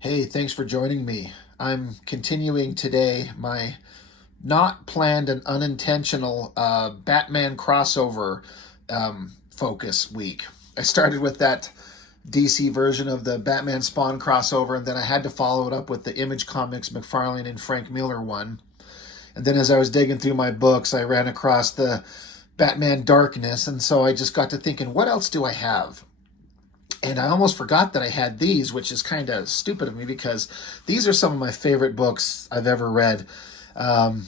Hey, thanks for joining me. I'm continuing today my not planned and unintentional Batman crossover focus week. I started with that DC version of the Batman Spawn crossover, and then I had to follow it up with the Image Comics McFarlane and Frank Miller one. And then as I was digging through my books, I ran across the Batman Darkness, and so I just got to thinking, what else do I have? And I almost forgot that I had these, which is kind of stupid of me because these are some of my favorite books I've ever read. Um,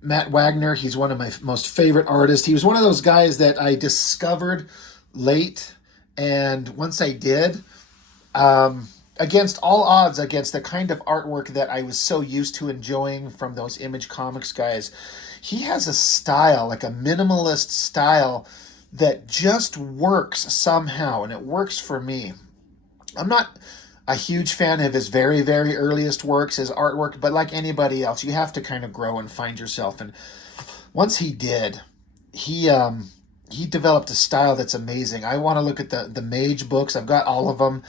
Matt Wagner, he's one of my most favorite artists. He was one of those guys that I discovered late. And once I did, against all odds, against the kind of artwork that I was so used to enjoying from those Image Comics guys, he has a style, like a minimalist style that just works somehow, and it works for me. I'm not a huge fan of his very, very earliest works, his artwork, but like anybody else, you have to kind of grow and find yourself. And once he did, he developed a style that's amazing. I want to look at the Mage books. I've got all of them.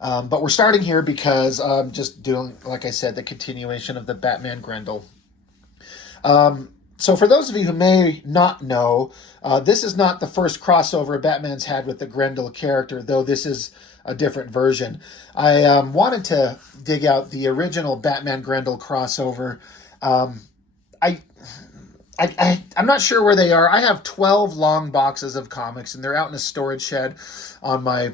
But we're starting here because I'm just doing, like I said, the continuation of the Batman Grendel. So for those of you who may not know, this is not the first crossover Batman's had with the Grendel character, though this is a different version. I wanted to dig out the original Batman Grendel crossover. I, I'm not sure where they are. I have 12 long boxes of comics, and they're out in a storage shed on my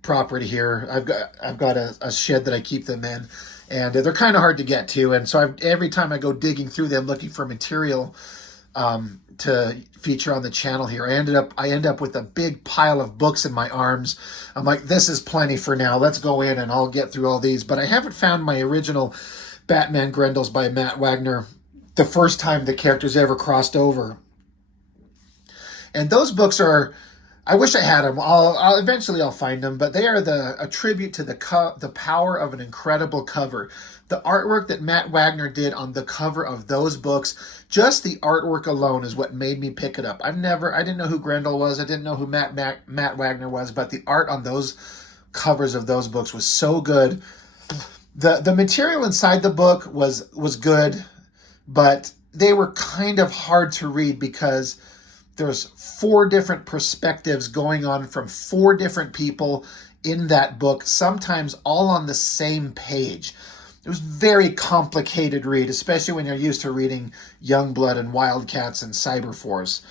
property here. I've got a shed that I keep them in, and they're kind of hard to get to. And so every time I go digging through them looking for material to feature on the channel here, I end up with a big pile of books in my arms. I'm like, this is plenty for now. Let's go in and I'll get through all these. But I haven't found my original Batman Grendels by Matt Wagner, the first time the characters ever crossed over. And those books are, I wish I had them. I'll eventually find them, but they are a tribute to the power of an incredible cover. The artwork that Matt Wagner did on the cover of those books, just the artwork alone is what made me pick it up. I didn't know who Grendel was. I didn't know who Matt Wagner was, but the art on those covers of those books was so good. The material inside the book was good, but they were kind of hard to read because there's 4 different perspectives going on from 4 different people in that book, sometimes all on the same page. It was very complicated read, especially when you're used to reading Youngblood and Wildcats and Cyberforce.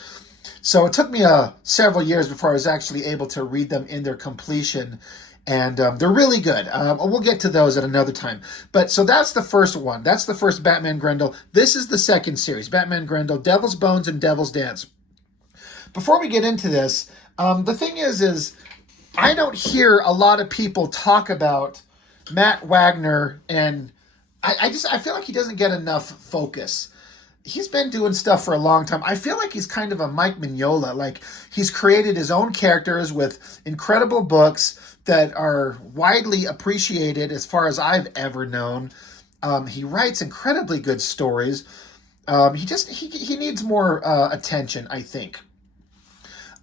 So it took me several years before I was actually able to read them in their completion, and they're really good. We'll get to those at another time. But so that's the first one. That's the first Batman Grendel. This is the second series, Batman Grendel, Devil's Bones and Devil's Dance. Before we get into this, the thing is I don't hear a lot of people talk about Matt Wagner, and I feel like he doesn't get enough focus. He's been doing stuff for a long time. I feel like he's kind of a Mike Mignola. Like, he's created his own characters with incredible books that are widely appreciated as far as I've ever known. He writes incredibly good stories. He needs more attention, I think.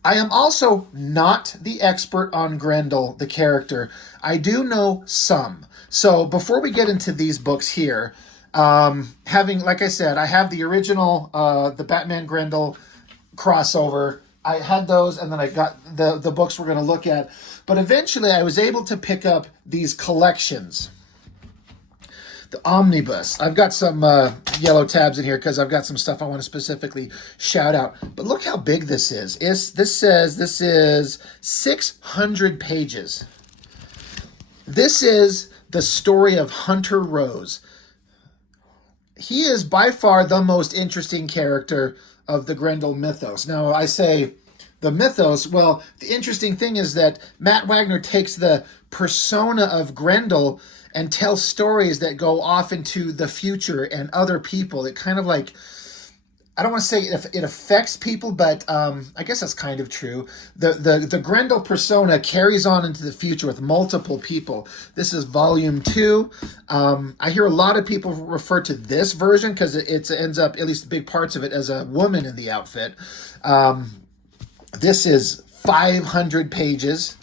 I am also not the expert on Grendel, the character. I do know some. So before we get into these books here, like I said, I have the original, the Batman Grendel crossover. I had those, and then I got the books we're going to look at. But eventually I was able to pick up these collections. The omnibus. I've got some yellow tabs in here because I've got some stuff I want to specifically shout out. But look how big this is. This says this is 600 pages. This is the story of Hunter Rose. He is by far the most interesting character of the Grendel mythos. Now, I say the mythos, well, the interesting thing is that Matt Wagner takes the persona of Grendel and tells stories that go off into the future and other people. It kind of like, I don't want to say it affects people, but I guess that's kind of true. The Grendel persona carries on into the future with multiple people. This is volume 2. I hear a lot of people refer to this version because it ends up, at least big parts of it, as a woman in the outfit. This is 500 pages.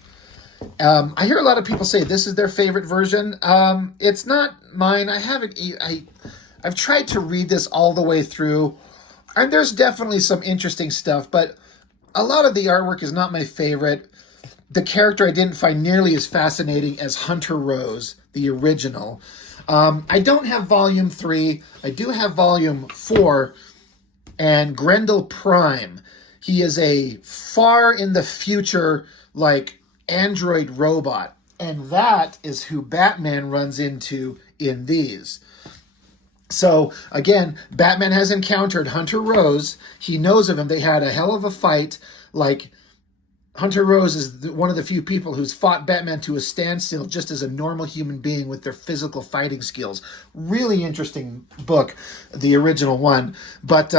I hear a lot of people say this is their favorite version. It's not mine. I've tried to read this all the way through, and there's definitely some interesting stuff, but a lot of the artwork is not my favorite. The character I didn't find nearly as fascinating as Hunter Rose, the original. I don't have volume 3. I do have volume 4 and Grendel Prime. He is a far in the future, like, android robot. And that is who Batman runs into in these. So, again, Batman has encountered Hunter Rose. He knows of him. They had a hell of a fight. Like, Hunter Rose is one of the few people who's fought Batman to a standstill just as a normal human being with their physical fighting skills. Really interesting book, the original one. But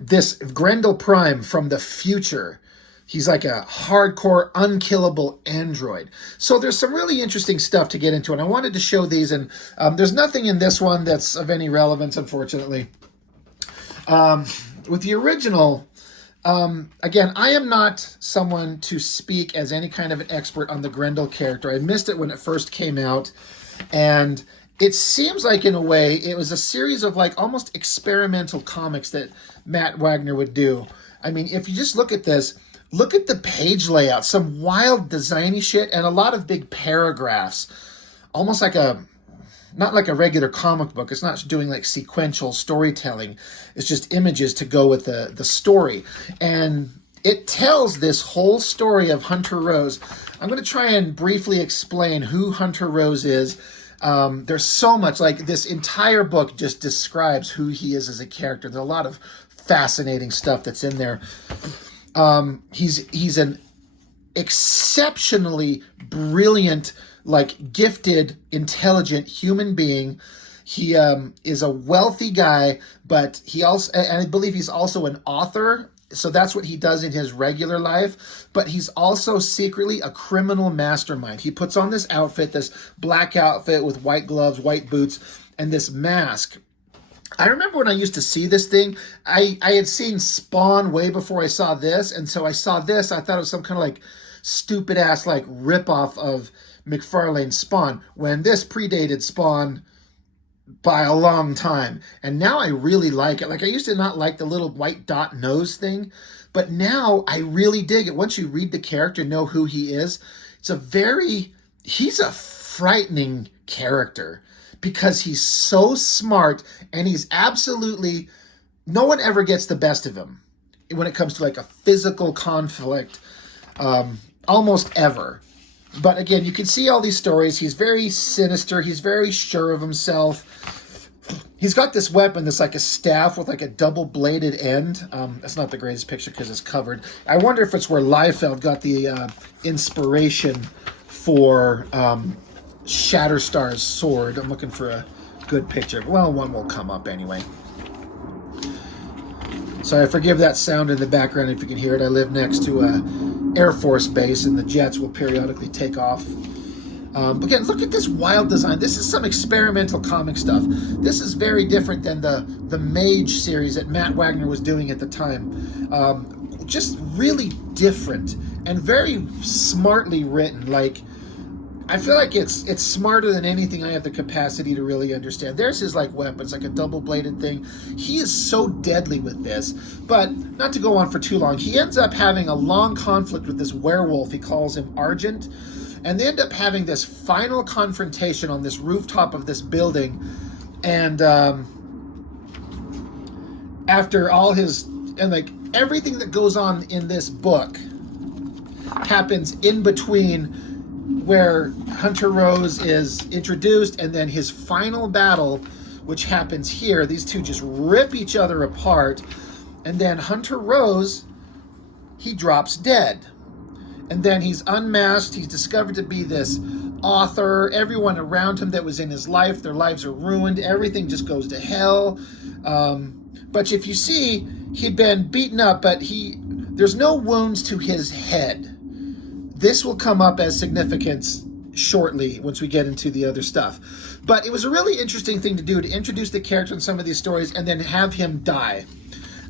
this Grendel Prime from the future, he's like a hardcore, unkillable android. So there's some really interesting stuff to get into, and I wanted to show these, and there's nothing in this one that's of any relevance, unfortunately. With the original, again, I am not someone to speak as any kind of an expert on the Grendel character. I missed it when it first came out, and it seems like, in a way, it was a series of, like, almost experimental comics that Matt Wagner would do. I mean, if you just look at this, look at the page layout, some wild designy shit, and a lot of big paragraphs, almost like not like a regular comic book. It's not doing like sequential storytelling. It's just images to go with the story. And it tells this whole story of Hunter Rose. I'm going to try and briefly explain who Hunter Rose is. There's so much, like, this entire book just describes who he is as a character. There's a lot of fascinating stuff that's in there. He's an exceptionally brilliant, like, gifted, intelligent human being. He is a wealthy guy, but he also, and I believe he's also an author. So that's what he does in his regular life. But he's also secretly a criminal mastermind. He puts on this outfit, this black outfit with white gloves, white boots, and this mask. I remember when I used to see this thing, I had seen Spawn way before I saw this. And so I saw this, I thought it was some kind of like stupid ass like ripoff of McFarlane's Spawn, when this predated Spawn by a long time. And now I really like it. Like, I used to not like the little white dot nose thing, but now I really dig it. Once you read the character, know who he is, he's a frightening character because he's so smart, and he's absolutely, no one ever gets the best of him when it comes to like a physical conflict, almost ever. But again, you can see all these stories. He's very sinister. He's very sure of himself. He's got this weapon that's like a staff with like a double-bladed end. That's not the greatest picture because it's covered. I wonder if it's where Liefeld got the inspiration for Shatterstar's sword. I'm looking for a good picture. Well, one will come up anyway. Sorry, forgive that sound in the background if you can hear it. I live next to a Air Force base, and the jets will periodically take off. Again, look at this wild design. This is some experimental comic stuff. This is very different than the Mage series that Matt Wagner was doing at the time. Just really different and very smartly written. Like, I feel like it's smarter than anything I have the capacity to really understand. There's his like weapon. It's like a double-bladed thing. He is so deadly with this. But not to go on for too long, he ends up having a long conflict with this werewolf. He calls him Argent. And they end up having this final confrontation on this rooftop of this building. And after all his, and like everything that goes on in this book happens in between where Hunter Rose is introduced and then his final battle, which happens here. These two just rip each other apart. And then Hunter Rose, he drops dead. And then he's unmasked. He's discovered to be this author. Everyone around him that was in his life, their lives are ruined. Everything just goes to hell. But if you see, he'd been beaten up, but there's no wounds to his head. This will come up as significance shortly once we get into the other stuff. But it was a really interesting thing to do, to introduce the character in some of these stories and then have him die.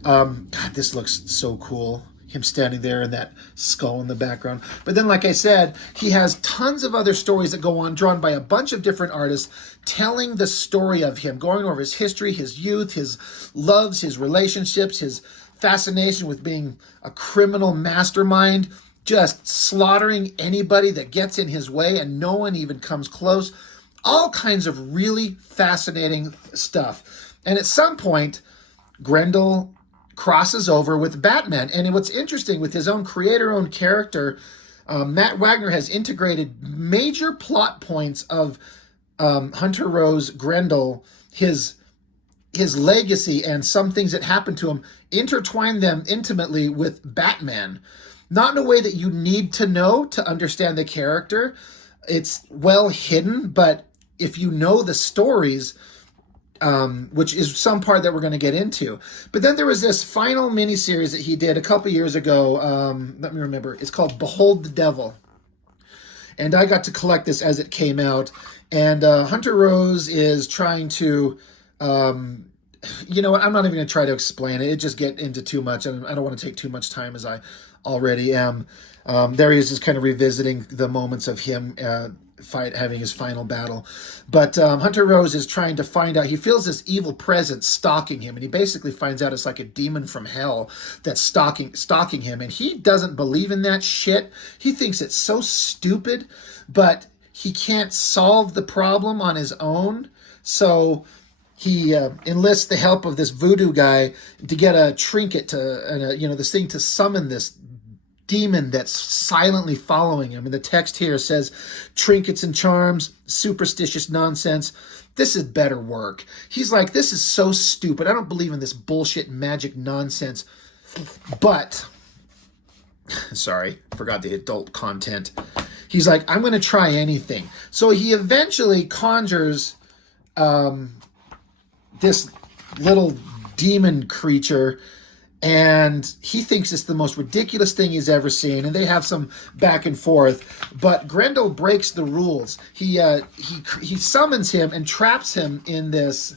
God, this looks so cool. him standing there and that skull in the background. But then, like I said, he has tons of other stories that go on, drawn by a bunch of different artists, telling the story of him, going over his history, his youth, his loves, his relationships, his fascination with being a criminal mastermind, just slaughtering anybody that gets in his way, and no one even comes close. All kinds of really fascinating stuff. And at some point, Grendel crosses over with Batman. And what's interesting, with his own creator-owned character, Matt Wagner has integrated major plot points of Hunter Rose Grendel, his legacy, and some things that happened to him, intertwined them intimately with Batman. Not in a way that you need to know to understand the character. It's well hidden, but if you know the stories, which is some part that we're going to get into. But then there was this final miniseries that he did a couple years ago. Let me remember. It's called Behold the Devil. And I got to collect this as it came out. And Hunter Rose is trying to, you know what, I'm not even going to try to explain it. It just get into too much. And I don't want to take too much time, as I already am. There he is, just kind of revisiting the moments of him having his final battle. But Hunter Rose is trying to find out, he feels this evil presence stalking him, and he basically finds out it's like a demon from hell that's stalking him, and he doesn't believe in that shit. He thinks it's so stupid, but he can't solve the problem on his own, so he enlists the help of this voodoo guy to get a trinket this thing to summon this demon that's silently following him. And the text here says, trinkets and charms, superstitious nonsense. This is better work. He's like, this is so stupid. I don't believe in this bullshit magic nonsense. But, sorry, forgot the adult content. He's like, I'm going to try anything. So he eventually conjures this little demon creature, and he thinks it's the most ridiculous thing he's ever seen, and they have some back and forth. But Grendel breaks the rules. He summons him and traps him in this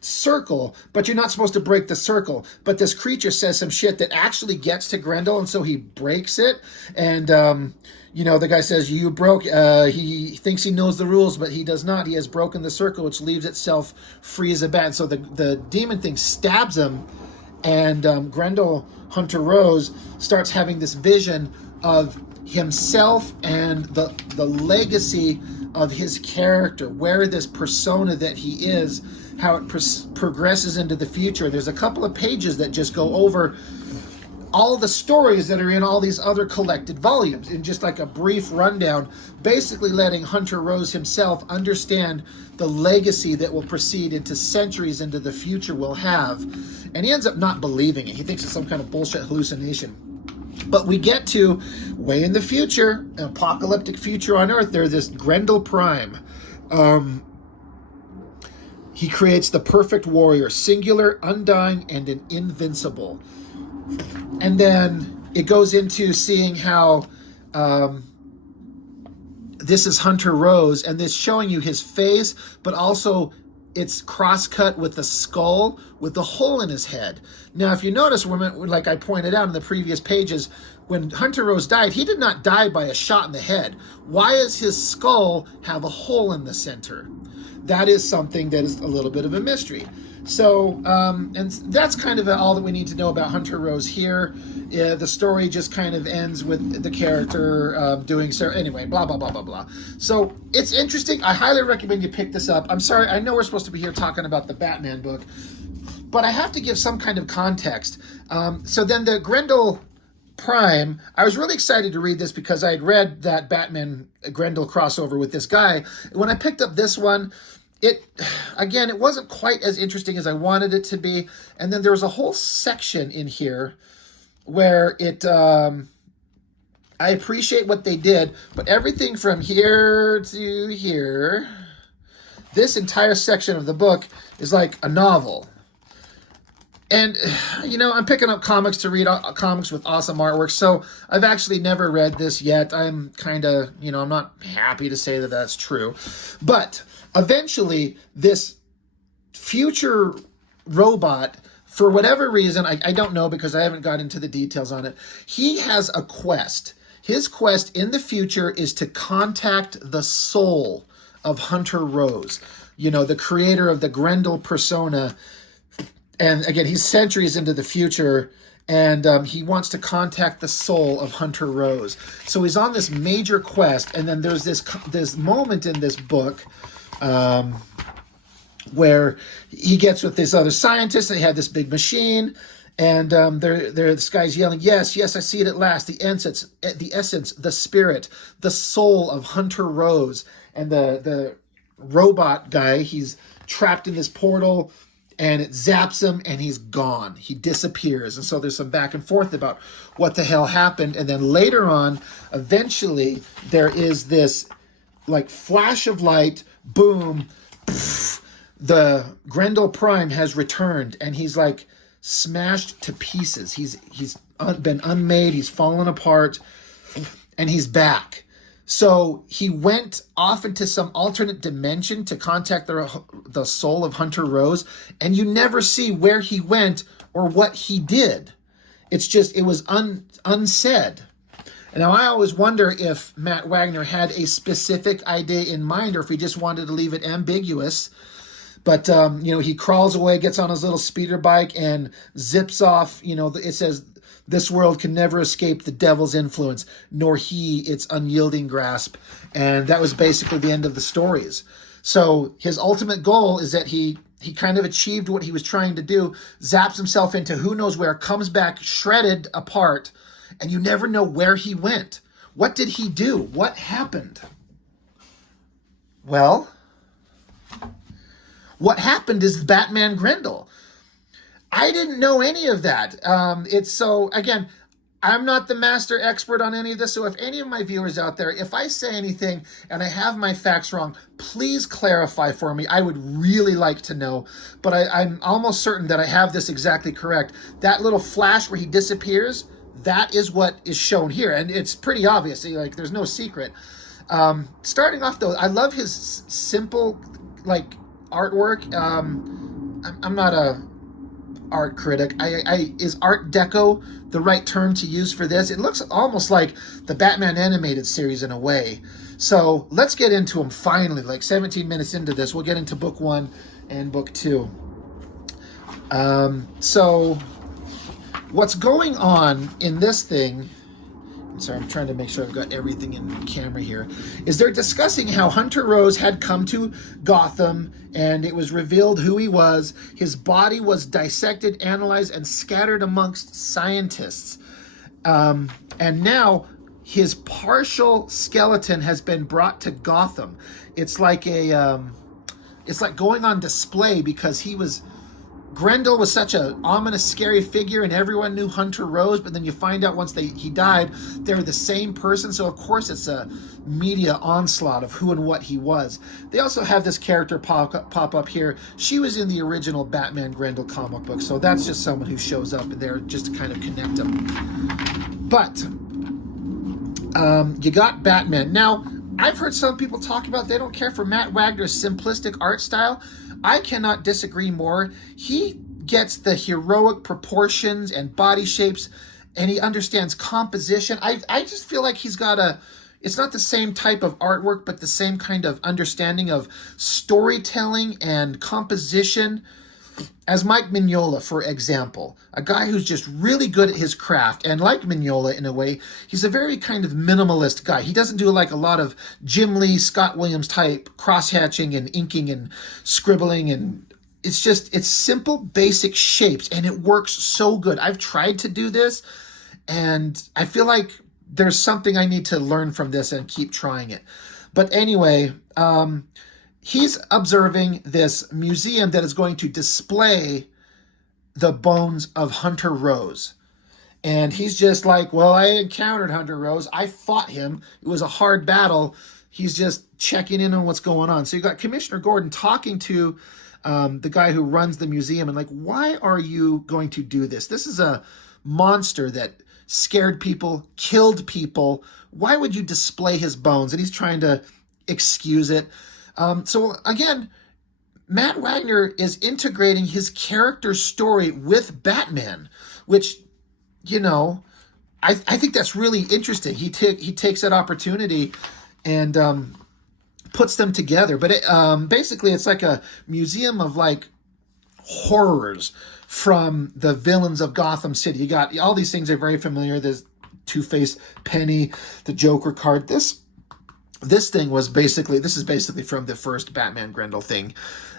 circle, but you're not supposed to break the circle. But this creature says some shit that actually gets to Grendel, and so he breaks it. And the guy says, you broke, he thinks he knows the rules, but he does not. He has broken the circle, which leaves itself free as a bat. And so the demon thing stabs him, and Grendel, Hunter Rose, starts having this vision of himself and the legacy of his character, where this persona that he is, how it progresses into the future. There's a couple of pages that just go over all the stories that are in all these other collected volumes in just like a brief rundown, basically letting Hunter Rose himself understand the legacy that will proceed into centuries into the future will have. And he ends up not believing it. He thinks it's some kind of bullshit hallucination. But we get to, way in the future, an apocalyptic future on Earth, there's this Grendel Prime. He creates the perfect warrior, singular, undying, and an invincible. And then it goes into seeing how this is Hunter Rose, and this showing you his face, but also it's cross-cut with the skull with the hole in his head. Now, if you notice, like I pointed out in the previous pages, when Hunter Rose died, he did not die by a shot in the head. Why does his skull have a hole in the center? That is something that is a little bit of a mystery. So, and that's kind of all that we need to know about Hunter Rose here. The story just kind of ends with the character doing so. Anyway, blah, blah, blah, blah, blah. So, it's interesting. I highly recommend you pick this up. I'm sorry, I know we're supposed to be here talking about the Batman book, but I have to give some kind of context. So then the Grendel Prime, I was really excited to read this because I had read that Batman Grendel crossover with this guy. When I picked up this one, it wasn't quite as interesting as I wanted it to be. And then there was a whole section in here where I appreciate what they did, but everything from here to here, this entire section of the book is like a novel. And, I'm picking up comics to read comics with awesome artwork, so I've actually never read this yet. I'm kind of, I'm not happy to say that that's true. But eventually, this future robot for whatever reason, I don't know because I haven't got into the details on it, he has a quest. His quest in the future is to contact the soul of Hunter Rose, the creator of the Grendel persona. And again, he's centuries into the future, and he wants to contact the soul of Hunter Rose. So he's on this major quest, and then there's this moment in this book where he gets with this other scientist. They had this big machine, and this guy's yelling, yes, yes, I see it at last. The essence, the spirit, the soul of Hunter Rose. And the robot guy, he's trapped in this portal, and it zaps him, and he's gone. He disappears. And so there's some back and forth about what the hell happened. And then later on, eventually, there is this like flash of light, boom, pff, the Grendel Prime has returned, and he's like smashed to pieces. He's been unmade. He's fallen apart, and he's back. So he went off into some alternate dimension to contact the soul of Hunter Rose, and you never see where he went or what he did. It's just, it was unsaid. Now, I always wonder if Matt Wagner had a specific idea in mind, or if he just wanted to leave it ambiguous. But, he crawls away, gets on his little speeder bike, and zips off. It says, this world can never escape the devil's influence, nor he its unyielding grasp. And that was basically the end of the stories. So his ultimate goal is that he kind of achieved what he was trying to do, zaps himself into who knows where, comes back shredded apart, and you never know where he went. What did he do? What happened? Well, what happened is Batman Grendel. I didn't know any of that. Again, I'm not the master expert on any of this, so if any of my viewers out there, if I say anything and I have my facts wrong, please clarify for me. I would really like to know, but I'm almost certain that I have this exactly correct. That little flash where he disappears, that is what is shown here, and it's pretty obvious. Like, there's no secret. Starting off, though, I love his simple, artwork. I'm not a art critic. Is Art Deco the right term to use for this? It looks almost like the Batman animated series in a way. So let's get into them finally. 17 minutes into this, we'll get into book 1 and book 2. So what's going on in this thing, sorry, I'm trying to make sure I've got everything in camera here, is they're discussing how Hunter Rose had come to Gotham, and it was revealed who he was. His body was dissected, analyzed, and scattered amongst scientists. And now his partial skeleton has been brought to Gotham. It's like it's like going on display, because Grendel was such an ominous, scary figure, and everyone knew Hunter Rose, but then you find out once he died, they're the same person, so of course it's a media onslaught of who and what he was. They also have this character pop up here. She was in the original Batman Grendel comic book, so that's just someone who shows up there just to kind of connect them. But you got Batman. Now, I've heard some people talk about they don't care for Matt Wagner's simplistic art style. I cannot disagree more. He gets the heroic proportions and body shapes, and he understands composition. I just feel like he's got it's not the same type of artwork, but the same kind of understanding of storytelling and composition as Mike Mignola, for example. A guy who's just really good at his craft, and like Mignola in a way, he's a very kind of minimalist guy. He doesn't do a lot of Jim Lee, Scott Williams type cross-hatching and inking and scribbling, and it's simple, basic shapes, and it works so good. I've tried to do this, and I feel like there's something I need to learn from this and keep trying it. But anyway, he's observing this museum that is going to display the bones of Hunter Rose. And he's just like, well, I encountered Hunter Rose. I fought him. It was a hard battle. He's just checking in on what's going on. So you got Commissioner Gordon talking to the guy who runs the museum and why are you going to do this? This is a monster that scared people, killed people. Why would you display his bones? And he's trying to excuse it. So again, Matt Wagner is integrating his character story with Batman, which, you know, I think that's really interesting. He takes that opportunity and puts them together. But basically, it's like a museum of like horrors from the villains of Gotham City. You got all these things are very familiar. There's Two-Face, Penny, the Joker card. This is basically from the first Batman Grendel thing.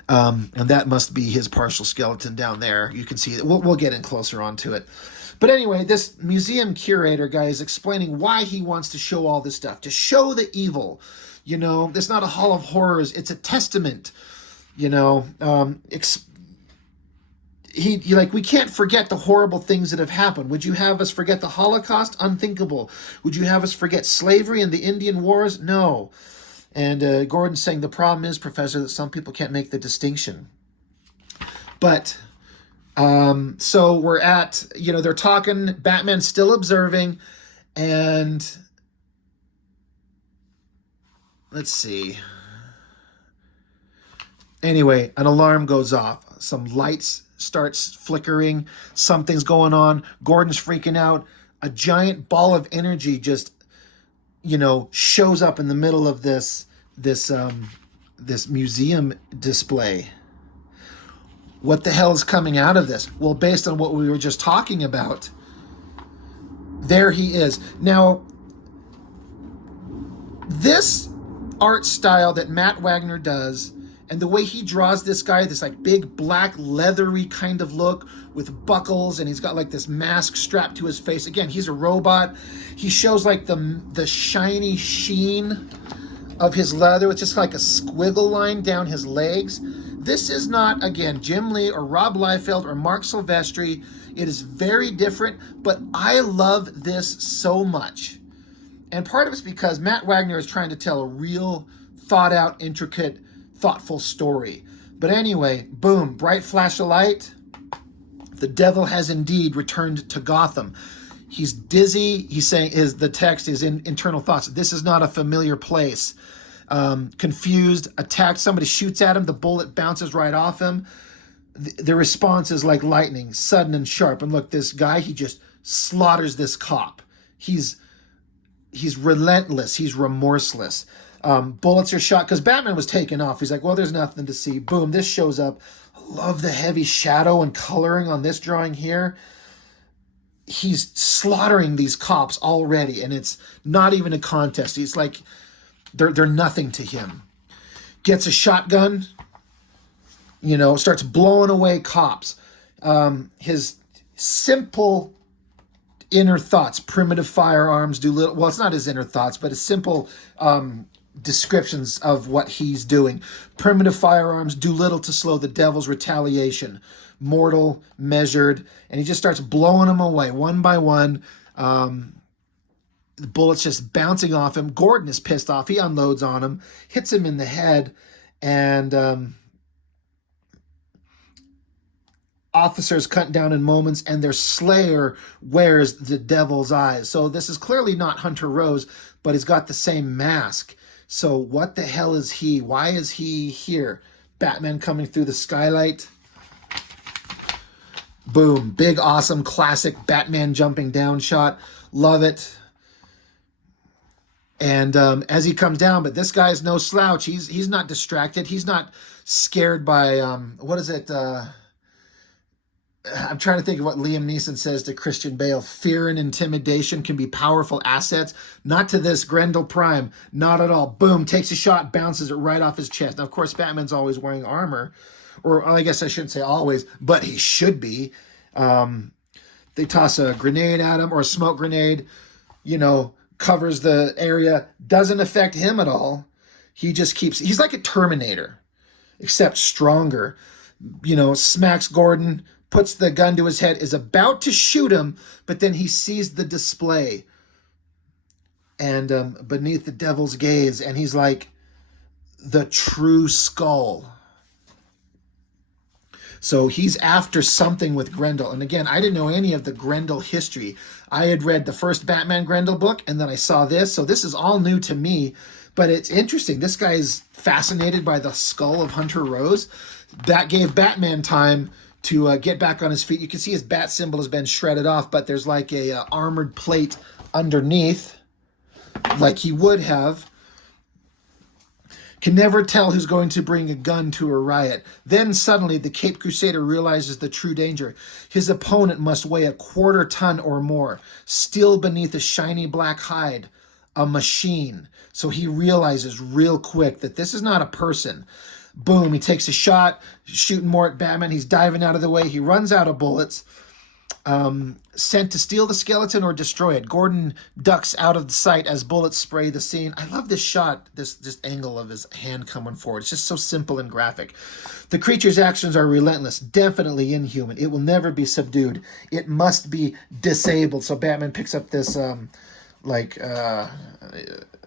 And that must be his partial skeleton down there. You can see that. We'll get in closer onto it. But anyway, this museum curator guy is explaining why he wants to show all this stuff, to show the evil. You know, it's not a hall of horrors. It's a testament. You know, we can't forget the horrible things that have happened. Would you have us forget the Holocaust? Unthinkable. Would you have us forget slavery and the Indian Wars? No. And Gordon's saying the problem is, Professor, that some people can't make the distinction. But so we're at, they're talking, Batman's still observing, and let's see. Anyway, an alarm goes off. Some lights starts flickering. Something's going on. Gordon's freaking out. A giant ball of energy just, shows up in the middle of this museum display. What the hell is coming out of this? Well, based on what we were just talking about, there he is. Now, this art style that Matt Wagner does, and the way he draws this guy, this like big black leathery kind of look with buckles, and he's got like this mask strapped to his face. Again, he's a robot. He shows like the shiny sheen of his leather with just like a squiggle line down his legs. This is not, again, Jim Lee or Rob Liefeld or Mark Silvestri. It is very different, but I love this so much. And part of it's because Matt Wagner is trying to tell a real thought out, intricate, thoughtful story. But anyway, boom, bright flash of light. The devil has indeed returned to Gotham. He's dizzy. He's saying the text is in internal thoughts. This is not a familiar place. Confused, attacked. Somebody shoots at him. The bullet bounces right off him. The response is like lightning, sudden and sharp. And look, this guy, he just slaughters this cop. He's relentless. He's remorseless. Bullets are shot because Batman was taken off. He's like, well, there's nothing to see. Boom, this shows up. I love the heavy shadow and coloring on this drawing here. He's slaughtering these cops already, and it's not even a contest. He's like, they're nothing to him. Gets a shotgun, starts blowing away cops. His simple inner thoughts, primitive firearms do little. Well, it's not his inner thoughts, but his simple descriptions of what he's doing. Primitive firearms do little to slow the devil's retaliation. Mortal, measured, and he just starts blowing them away one by one. The bullets just bouncing off him. Gordon is pissed off. He unloads on him, hits him in the head, and officers cut down in moments, and their slayer wears the devil's eyes. So this is clearly not Hunter Rose, but he's got the same mask. So what the hell is he? Why is he here? Batman coming through the skylight. Boom. Big, awesome, classic Batman jumping down shot. Love it. And as he comes down, but this guy's no slouch. He's not distracted. He's not scared by, what is it? I'm trying to think of what Liam Neeson says to Christian Bale. Fear and intimidation can be powerful assets. Not to this Grendel Prime. Not at all. Boom. Takes a shot, bounces it right off his chest. Now, of course, Batman's always wearing armor. Or I guess I shouldn't say always, but he should be. They toss a grenade at him, or a smoke grenade, covers the area. Doesn't affect him at all. He just he's like a Terminator, except stronger. Smacks Gordon, puts the gun to his head, is about to shoot him, but then he sees the display. And beneath the devil's gaze, and he's like, the true skull. So he's after something with Grendel. And again, I didn't know any of the Grendel history. I had read the first Batman Grendel book, and then I saw this. So this is all new to me. But it's interesting. This guy is fascinated by the skull of Hunter Rose. That gave Batman time to get back on his feet. You can see his bat symbol has been shredded off, but there's like a armored plate underneath, like he would have. Can never tell who's going to bring a gun to a riot. Then suddenly the Caped Crusader realizes the true danger. His opponent must weigh 1/4 ton or more, still beneath a shiny black hide, a machine. So he realizes real quick that this is not a person. Boom, he takes a shot, shooting more at Batman. He's diving out of the way. He runs out of bullets. Sent to steal the skeleton or destroy it. Gordon ducks out of the sight as bullets spray the scene. I love this shot, this angle of his hand coming forward. It's just so simple and graphic. The creature's actions are relentless, definitely inhuman. It will never be subdued. It must be disabled. So Batman picks up this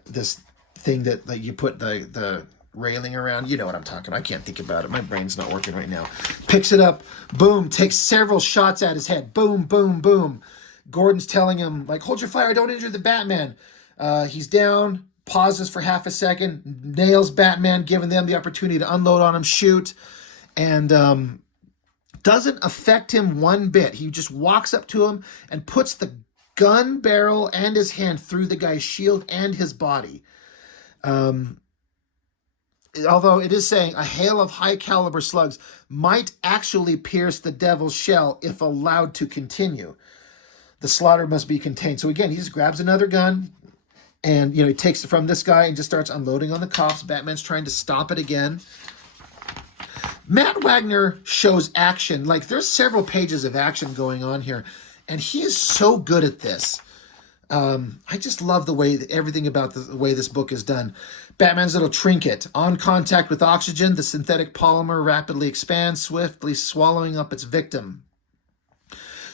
this thing that like you put the railing around. You know what I'm talking about. I can't think about it. My brain's not working right now. Picks it up. Boom. Takes several shots at his head. Boom, boom, boom. Gordon's telling him, like, hold your fire. Don't injure the Batman. He's down. Pauses for half a second. Nails Batman, giving them the opportunity to unload on him, shoot. And doesn't affect him one bit. He just walks up to him and puts the gun barrel and his hand through the guy's shield and his body. Although it is saying a hail of high-caliber slugs might actually pierce the devil's shell if allowed to continue. The slaughter must be contained. So again, he just grabs another gun, and he takes it from this guy and just starts unloading on the cops. Batman's trying to stop it again. Matt Wagner shows action. Like, there's several pages of action going on here, and he is so good at this. I just love the way everything about the way this book is done. Batman's little trinket. On contact with oxygen, the synthetic polymer rapidly expands, swiftly swallowing up its victim.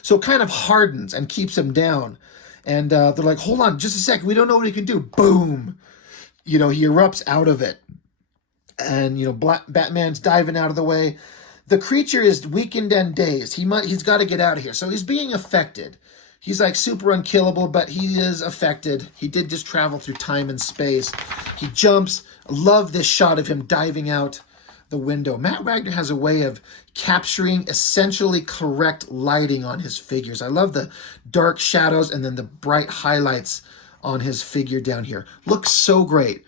So it kind of hardens and keeps him down. And they're like, hold on, just a second. We don't know what he can do. Boom. He erupts out of it. And, Batman's diving out of the way. The creature is weakened and dazed. He's got to get out of here. So he's being affected. He's like super unkillable, but he is affected. He did just travel through time and space. He jumps. Love this shot of him diving out the window. Matt Wagner has a way of capturing essentially correct lighting on his figures. I love the dark shadows and then the bright highlights on his figure down here. Looks so great.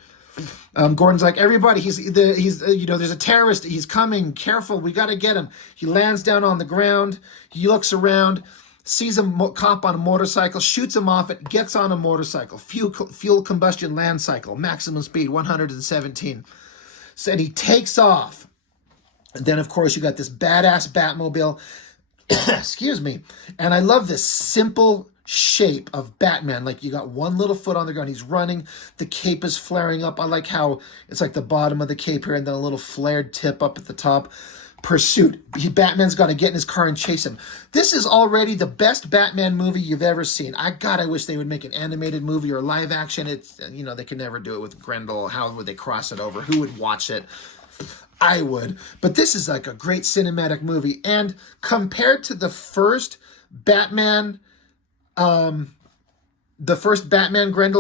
Gordon's like, everybody, there's a terrorist. He's coming. Careful. We got to get him. He lands down on the ground. He looks around. Sees a cop on a motorcycle, shoots him off it, gets on a motorcycle, fuel combustion land cycle, maximum speed, 117. So, and he takes off. And then, of course, you got this badass Batmobile. Excuse me. And I love this simple shape of Batman. Like, you got one little foot on the ground. He's running. The cape is flaring up. I like how it's like the bottom of the cape here and then a little flared tip up at the top. Pursuit. Batman's got to get in his car and chase him. This is already the best Batman movie you've ever seen. I wish they would make an animated movie or live action. It's, they can never do it with Grendel. How would they cross it over? Who would watch it? I would. But this is like a great cinematic movie. And compared to the first Batman Grendel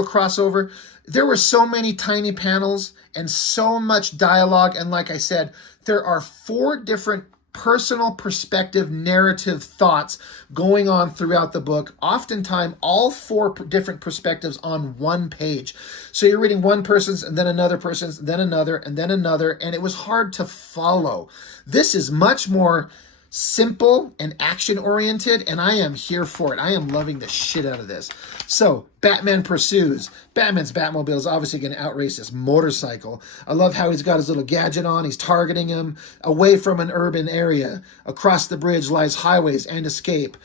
crossover, there were so many tiny panels and so much dialogue. And like I said, there are 4 different personal perspective narrative thoughts going on throughout the book. Oftentimes, all 4 different perspectives on one page. So you're reading one person's and then another person's, then another, and then another. And it was hard to follow. This is much more simple and action-oriented, and I am here for it. I am loving the shit out of this. So, Batman pursues. Batman's Batmobile is obviously going to outrace this motorcycle. I love how he's got his little gadget on. He's targeting him away from an urban area. Across the bridge lies highways and escape.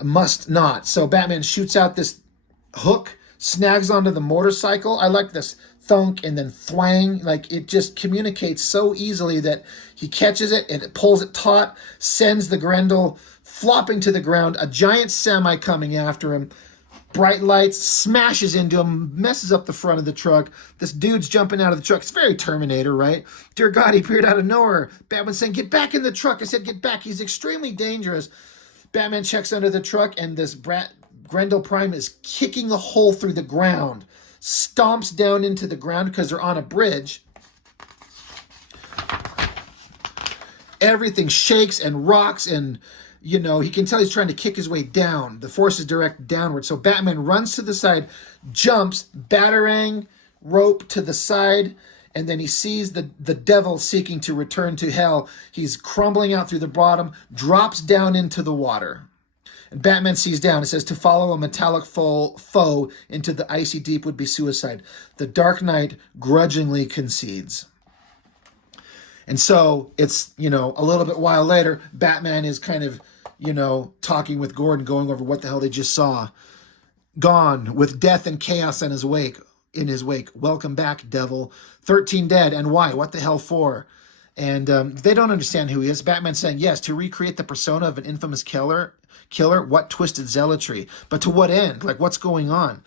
Must not. So, Batman shoots out this hook, snags onto the motorcycle. I like this thunk and then thwang. Like, it just communicates so easily that he catches it and it pulls it taut, sends the Grendel flopping to the ground, a giant semi coming after him. Bright lights, smashes into him, messes up the front of the truck. This dude's jumping out of the truck. It's very Terminator, right? Dear God, he appeared out of nowhere. Batman's saying, get back in the truck. I said, get back. He's extremely dangerous. Batman checks under the truck, and this Grendel Prime is kicking a hole through the ground. stomps down into the ground because they're on a bridge. Everything shakes and rocks, and he can tell he's trying to kick his way down. The force is directed downward. So Batman runs to the side, jumps, batarang rope to the side, and then he sees the devil seeking to return to hell. He's crumbling out through the bottom, drops down into the water. And Batman sees down. It says, to follow a metallic foe into the icy deep would be suicide. The Dark Knight grudgingly concedes. And so it's, a little bit while later, Batman is kind of, talking with Gordon, going over what the hell they just saw. Gone, with death and chaos in his wake. Welcome back, devil. 13 dead, and why? What the hell for? And they don't understand who he is. Batman saying, yes, to recreate the persona of an infamous killer. What twisted zealotry? But to what end? Like, what's going on?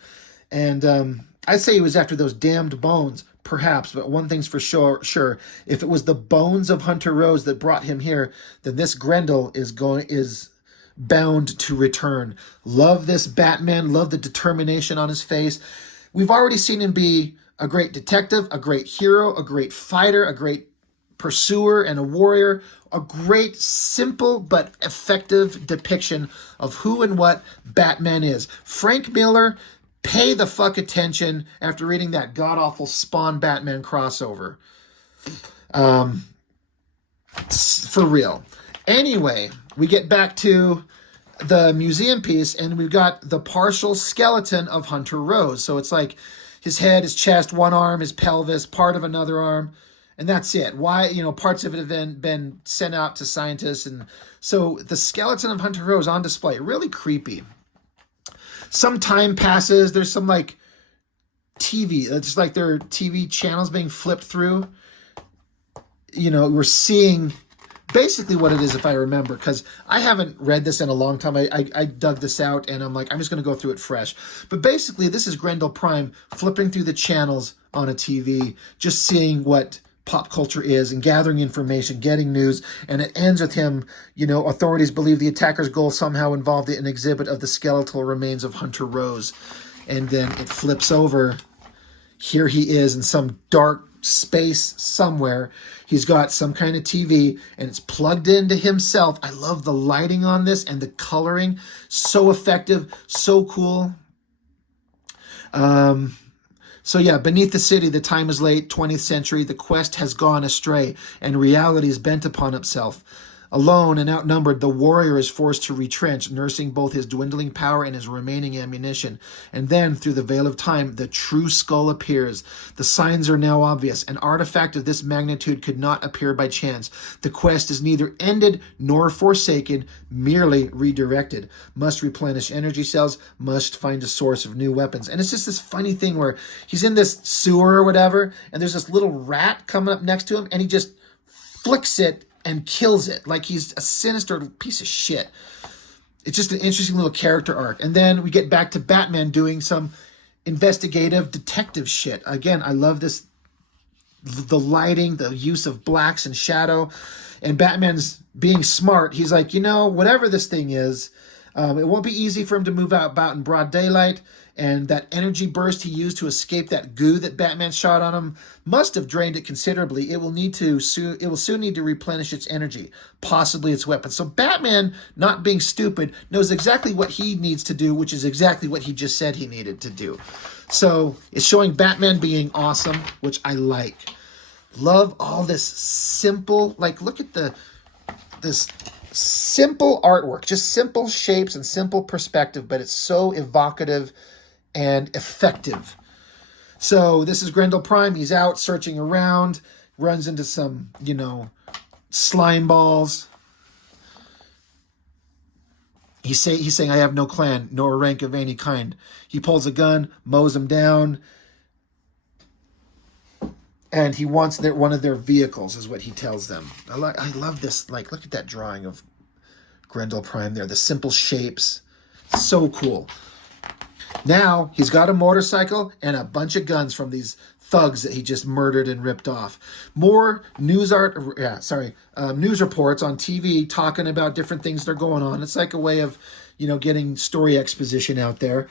And I'd say he was after those damned bones, perhaps, but one thing's for sure. If it was the bones of Hunter Rose that brought him here, then this Grendel is bound to return. Love this Batman. Love the determination on his face. We've already seen him be a great detective, a great hero, a great fighter, a great pursuer and a warrior, a great, simple but effective depiction of who and what Batman is. Frank Miller, pay the fuck attention after reading that god-awful Spawn Batman crossover. For real. Anyway, we get back to the museum piece, and we've got the partial skeleton of Hunter Rose. So it's like his head, his chest, one arm, his pelvis, part of another arm, and that's it. Why, parts of it have been sent out to scientists. And so the skeleton of Hunter Rose on display, really creepy. Some time passes. There's some like TV. It's like there are TV channels being flipped through. We're seeing basically what it is, if I remember, because I haven't read this in a long time. I dug this out, and I'm like, I'm just going to go through it fresh. But basically, this is Grendel Prime flipping through the channels on a TV, just seeing what pop culture is and gathering information, getting news, and it ends with him, authorities believe the attacker's goal somehow involved an exhibit of the skeletal remains of Hunter Rose. And then it flips over. Here he is in some dark space somewhere. He's got some kind of TV, and it's plugged into himself. I love the lighting on this and the coloring. So effective, so cool. So yeah, beneath the city, the time is late, 20th century, the quest has gone astray, and reality is bent upon itself. Alone and outnumbered, the warrior is forced to retrench, nursing both his dwindling power and his remaining ammunition. And then, through the veil of time, the true skull appears. The signs are now obvious. An artifact of this magnitude could not appear by chance. The quest is neither ended nor forsaken, merely redirected. Must replenish energy cells, must find a source of new weapons. And it's just this funny thing where he's in this sewer or whatever, and there's this little rat coming up next to him, and he just flicks it and kills it like he's a sinister piece of shit. It's just an interesting little character arc. And then we get back to Batman doing some investigative detective shit. Again, I love this, the lighting, the use of blacks and shadow. And Batman's being smart. He's like, whatever this thing is, it won't be easy for him to move about in broad daylight. And that energy burst he used to escape that goo that Batman shot on him must have drained it considerably. It will soon need to replenish its energy, possibly its weapons. So Batman, not being stupid, knows exactly what he needs to do, which is exactly what he just said he needed to do. So it's showing Batman being awesome, which I like. Love all this simple, look at this simple artwork, just simple shapes and simple perspective, but it's so evocative and effective. So this is Grendel Prime. He's out searching around, runs into some, slime balls. He's saying, I have no clan, nor rank of any kind. He pulls a gun, mows them down, and he wants one of their vehicles, is what he tells them. I love this. Look at that drawing of Grendel Prime there. The simple shapes. So cool. Now, he's got a motorcycle and a bunch of guns from these thugs that he just murdered and ripped off. More news reports on TV talking about different things that are going on. It's like a way of, getting story exposition out there.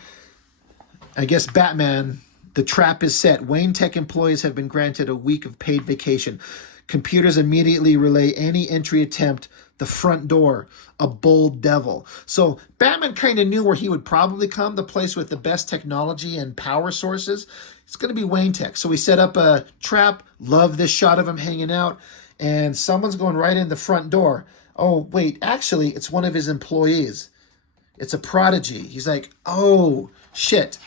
I guess Batman The trap is set. Wayne Tech employees have been granted a week of paid vacation. Computers immediately relay any entry attempt. The front door, a bold devil. So Batman kind of knew where he would probably come, the place with the best technology and power sources. It's going to be Wayne Tech. So we set up a trap. Love this shot of him hanging out. And someone's going right in the front door. Oh, wait, actually, it's one of his employees. It's a prodigy. He's like, oh, shit.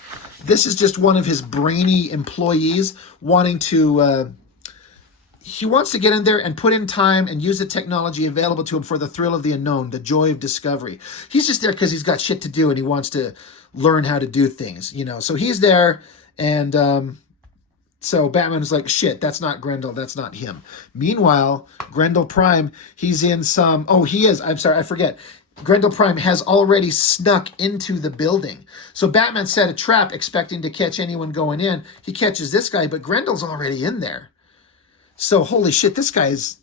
This is just one of his brainy employees wanting to... he wants to get in there and put in time and use the technology available to him for the thrill of the unknown, the joy of discovery. He's just there because he's got shit to do and he wants to learn how to do things, you know. So he's there, and so Batman is like, shit, that's not Grendel, that's not him. Meanwhile, Grendel Prime, he's in some... Oh, he is. I'm sorry, I forget. Grendel Prime has already snuck into the building. So Batman set a trap expecting to catch anyone going in. He catches this guy, but Grendel's already in there. So, holy shit, this guy is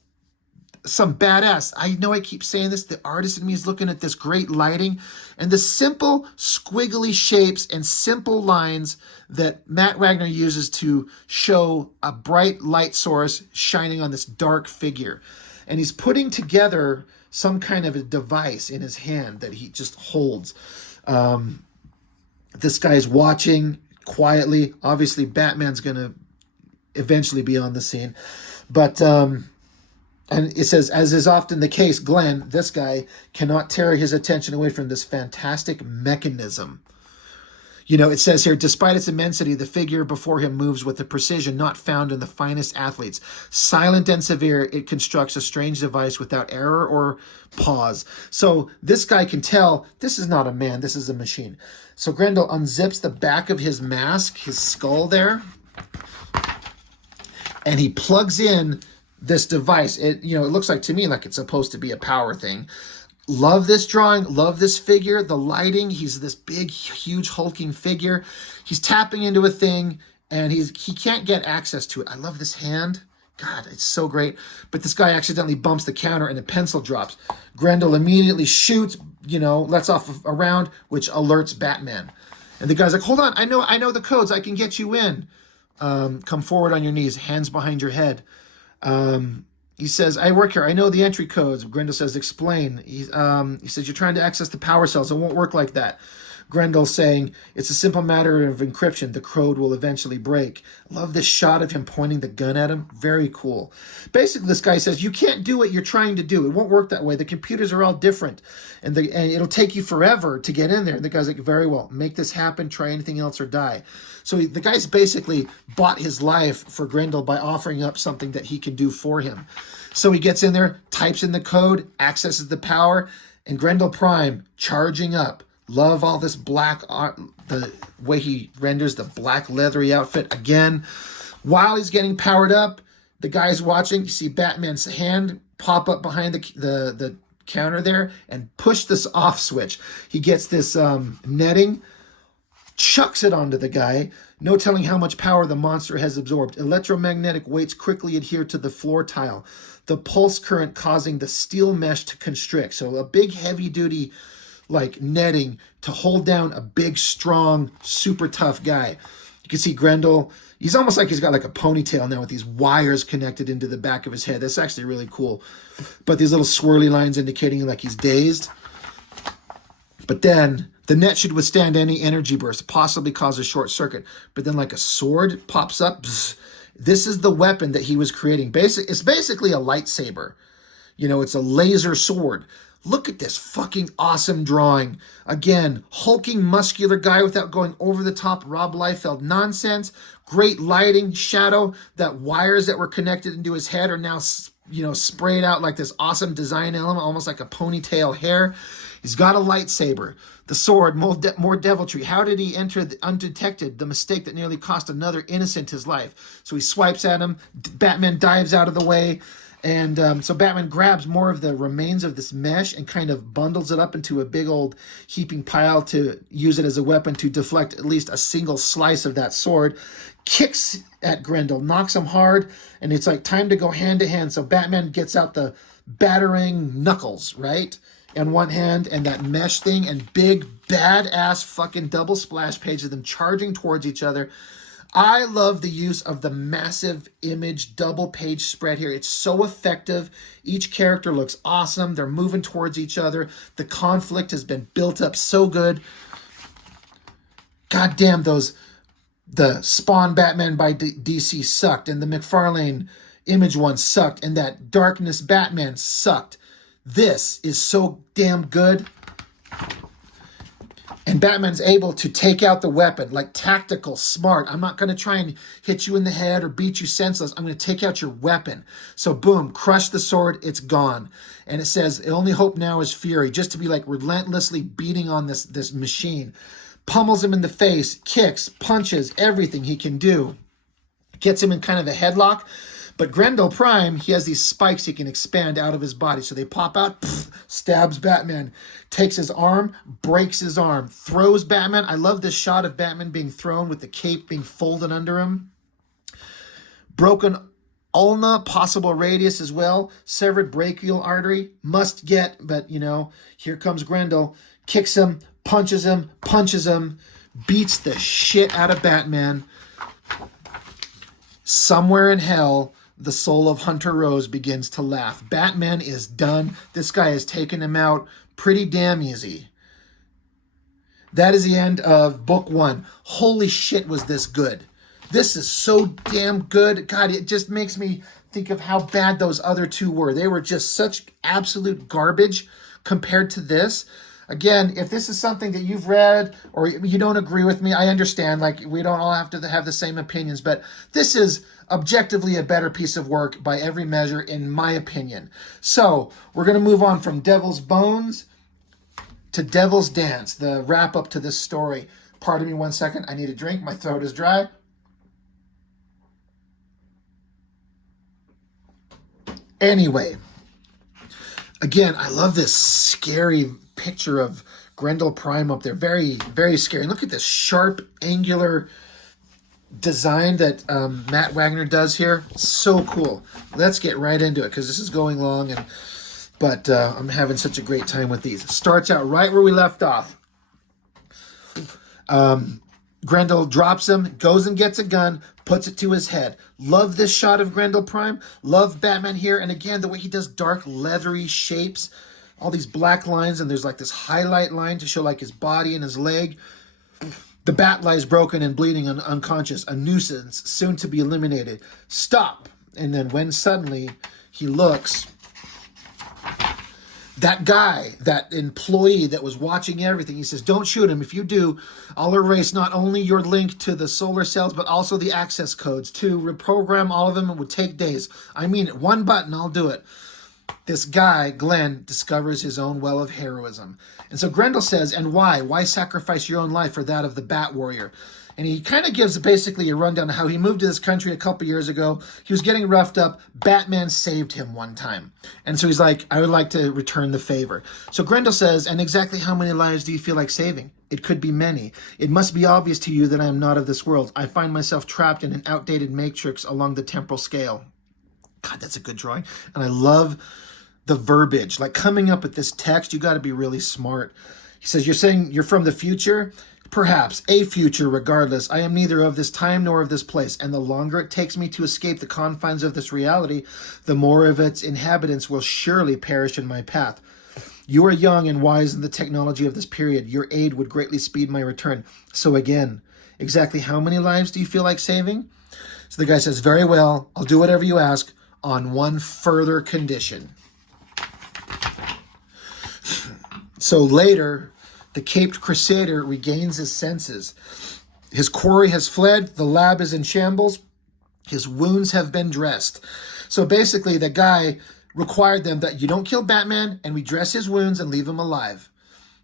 some badass. I know I keep saying this. The artist in me is looking at this great lighting and the simple squiggly shapes and simple lines that Matt Wagner uses to show a bright light source shining on this dark figure. And he's putting together some kind of a device in his hand that he just holds. This guy's watching quietly. Obviously, Batman's going to eventually be on the scene. But, and it says, as is often the case, Glenn, this guy, cannot tear his attention away from this fantastic mechanism. You know, it says here, despite its immensity, the figure before him moves with a precision not found in the finest athletes. Silent and severe, it constructs a strange device without error or pause. So this guy can tell this is not a man, this is a machine. So Grendel unzips the back of his mask, his skull there, and he plugs in this device. It, you know, it looks like to me like it's supposed to be a power thing. Love this drawing. Love this figure. The lighting. He's this big, huge, hulking figure. He's tapping into a thing, and he can't get access to it. I love this hand. God, it's so great. But this guy accidentally bumps the counter, and a pencil drops. Grendel immediately shoots, you know, lets off a round, which alerts Batman. And the guy's like, hold on, I know the codes. I can get you in. Come forward on your knees, hands behind your head. He says, I work here. I know the entry codes. Grendel says, explain. He says, you're trying to access the power cells. It won't work like that. Grendel saying, it's a simple matter of encryption. The code will eventually break. Love this shot of him pointing the gun at him. Very cool. Basically, this guy says, you can't do what you're trying to do. It won't work that way. The computers are all different. And it'll take you forever to get in there. And the guy's like, very well, make this happen. Try anything else or die. So the guy's basically bought his life for Grendel by offering up something that he can do for him. So he gets in there, types in the code, accesses the power, and Grendel Prime charging up. Love all this black art, the way he renders the black leathery outfit again. While he's getting powered up, the guy's watching. You see Batman's hand pop up behind the counter there and push this off switch. He gets this netting, chucks it onto the guy. No telling how much power the monster has absorbed. Electromagnetic weights quickly adhere to the floor tile. The pulse current causing the steel mesh to constrict. So a big heavy-duty like netting to hold down a big, strong, super tough guy. You can see Grendel. He's almost like he's got like a ponytail now with these wires connected into the back of his head. That's actually really cool. But these little swirly lines indicating like he's dazed. But then the net should withstand any energy burst, possibly cause a short circuit. But then like a sword pops up. This is the weapon that he was creating. It's basically a lightsaber. You know, it's a laser sword. Look at this fucking awesome drawing. Again, hulking, muscular guy without going over the top Rob Liefeld nonsense. Great lighting, shadow. That wires that were connected into his head are now, you know, sprayed out like this awesome design element, almost like a ponytail hair. He's got a lightsaber. The sword, more deviltry. How did he enter undetected the mistake that nearly cost another innocent his life? So he swipes at him. Batman dives out of the way. And so Batman grabs more of the remains of this mesh and kind of bundles it up into a big old heaping pile to use it as a weapon to deflect at least a single slice of that sword. Kicks at Grendel, knocks him hard, and it's like time to go hand to hand. So Batman gets out the battering knuckles, right? In one hand, and that mesh thing, and big badass fucking double splash page of them charging towards each other. I love the use of the massive image double page spread here. It's so effective. Each character looks awesome. They're moving towards each other. The conflict has been built up so good. God damn, the Spawn Batman by DC sucked, and the McFarlane Image one sucked, and that Darkness Batman sucked. This is so damn good. And Batman's able to take out the weapon, like tactical, smart. I'm not going to try and hit you in the head or beat you senseless. I'm going to take out your weapon. So boom, crush the sword, it's gone. And it says, the only hope now is fury, just to be like relentlessly beating on this machine. Pummels him in the face, kicks, punches, everything he can do. Gets him in kind of a headlock. But Grendel Prime, he has these spikes he can expand out of his body. So they pop out, stabs Batman, takes his arm, breaks his arm, throws Batman. I love this shot of Batman being thrown with the cape being folded under him. Broken ulna, possible radius as well. Severed brachial artery, must get, but here comes Grendel. Kicks him, punches him, beats the shit out of Batman. Somewhere in hell, the soul of Hunter Rose begins to laugh. Batman is done. This guy has taken him out pretty damn easy. That is the end of book 1. Holy shit, was this good. This is so damn good. God, it just makes me think of how bad those other 2 were. They were just such absolute garbage compared to this. Again, if this is something that you've read or you don't agree with me, I understand. Like, we don't all have to have the same opinions, but this is objectively a better piece of work by every measure, in my opinion. So we're going to move on from Devil's Bones to Devil's Dance, the wrap up to this story. Pardon me 1 second. I need a drink. My throat is dry. Anyway, again, I love this scary picture of Grendel Prime up there. Very, very scary. Look at this sharp, angular design that Matt Wagner does here. So cool. Let's get right into it because this is going long, but I'm having such a great time with these. Starts out right where we left off. Grendel drops him, goes and gets a gun, puts it to his head. Love this shot of Grendel Prime. Love Batman here. And again, the way he does dark, leathery shapes. All these black lines, and there's like this highlight line to show like his body and his leg. The bat lies broken and bleeding and unconscious. A nuisance, soon to be eliminated. Stop! And then when suddenly he looks, that guy, that employee that was watching everything, he says, don't shoot him. If you do, I'll erase not only your link to the solar cells, but also the access codes. To reprogram all of them, it would take days. I mean it. One button, I'll do it. This guy, Glenn, discovers his own well of heroism. And so Grendel says, and why? Why sacrifice your own life for that of the Bat Warrior? And he kind of gives basically a rundown of how he moved to this country a couple years ago. He was getting roughed up. Batman saved him one time. And so he's like, I would like to return the favor. So Grendel says, and exactly how many lives do you feel like saving? It could be many. It must be obvious to you that I am not of this world. I find myself trapped in an outdated matrix along the temporal scale. God, that's a good drawing. And I love the verbiage. Like, coming up with this text, you got to be really smart. He says, you're saying you're from the future? Perhaps a future, regardless. I am neither of this time nor of this place, and the longer it takes me to escape the confines of this reality, the more of its inhabitants will surely perish in my path. You are young and wise in the technology of this period. Your aid would greatly speed my return. So again, exactly how many lives do you feel like saving? So the guy says, very well, I'll do whatever you ask on one further condition. So later, the caped crusader regains his senses. His quarry has fled. The lab is in shambles. His wounds have been dressed. So basically, the guy required them that you don't kill Batman, and we dress his wounds and leave him alive.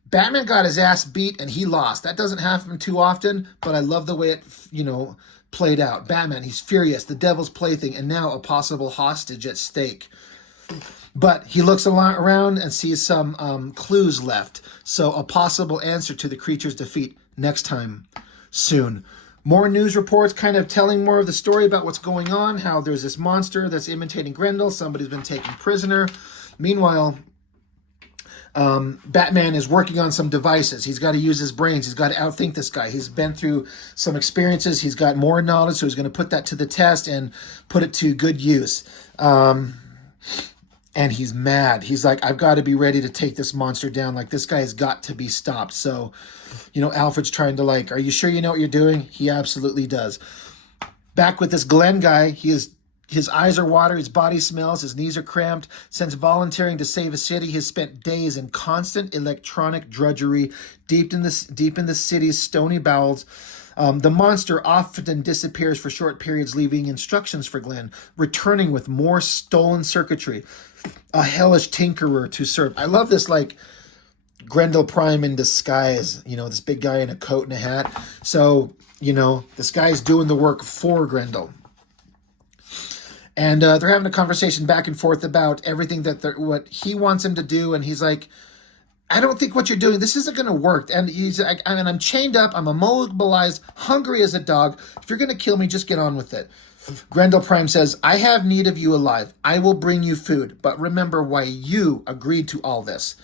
Batman got his ass beat, and he lost. That doesn't happen too often, but I love the way it, played out. Batman, he's furious, the devil's plaything, and now a possible hostage at stake. But he looks around and sees some clues left. So a possible answer to the creature's defeat next time, soon. More news reports kind of telling more of the story about what's going on, how there's this monster that's imitating Grendel. Somebody's been taken prisoner. Meanwhile, Batman is working on some devices. He's got to use his brains. He's got to outthink this guy. He's been through some experiences. He's got more knowledge, so he's going to put that to the test and put it to good use. And he's mad. He's like, I've got to be ready to take this monster down. Like, this guy has got to be stopped. So, Alfred's trying to like, are you sure you know what you're doing? He absolutely does. Back with this Glenn guy, his eyes are watery, his body smells, his knees are cramped. Since volunteering to save a city, he has spent days in constant electronic drudgery deep in the city's stony bowels. The monster often disappears for short periods, leaving instructions for Glenn, returning with more stolen circuitry. A hellish tinkerer to serve. I love this, like, Grendel Prime in disguise, this big guy in a coat and a hat. So, this guy's doing the work for Grendel. And they're having a conversation back and forth about everything what he wants him to do. And he's like, I don't think what you're doing, this isn't going to work. And he's like, I'm chained up, I'm immobilized, hungry as a dog. If you're going to kill me, just get on with it. Grendel Prime says, I have need of you alive. I will bring you food. But remember why you agreed to all this.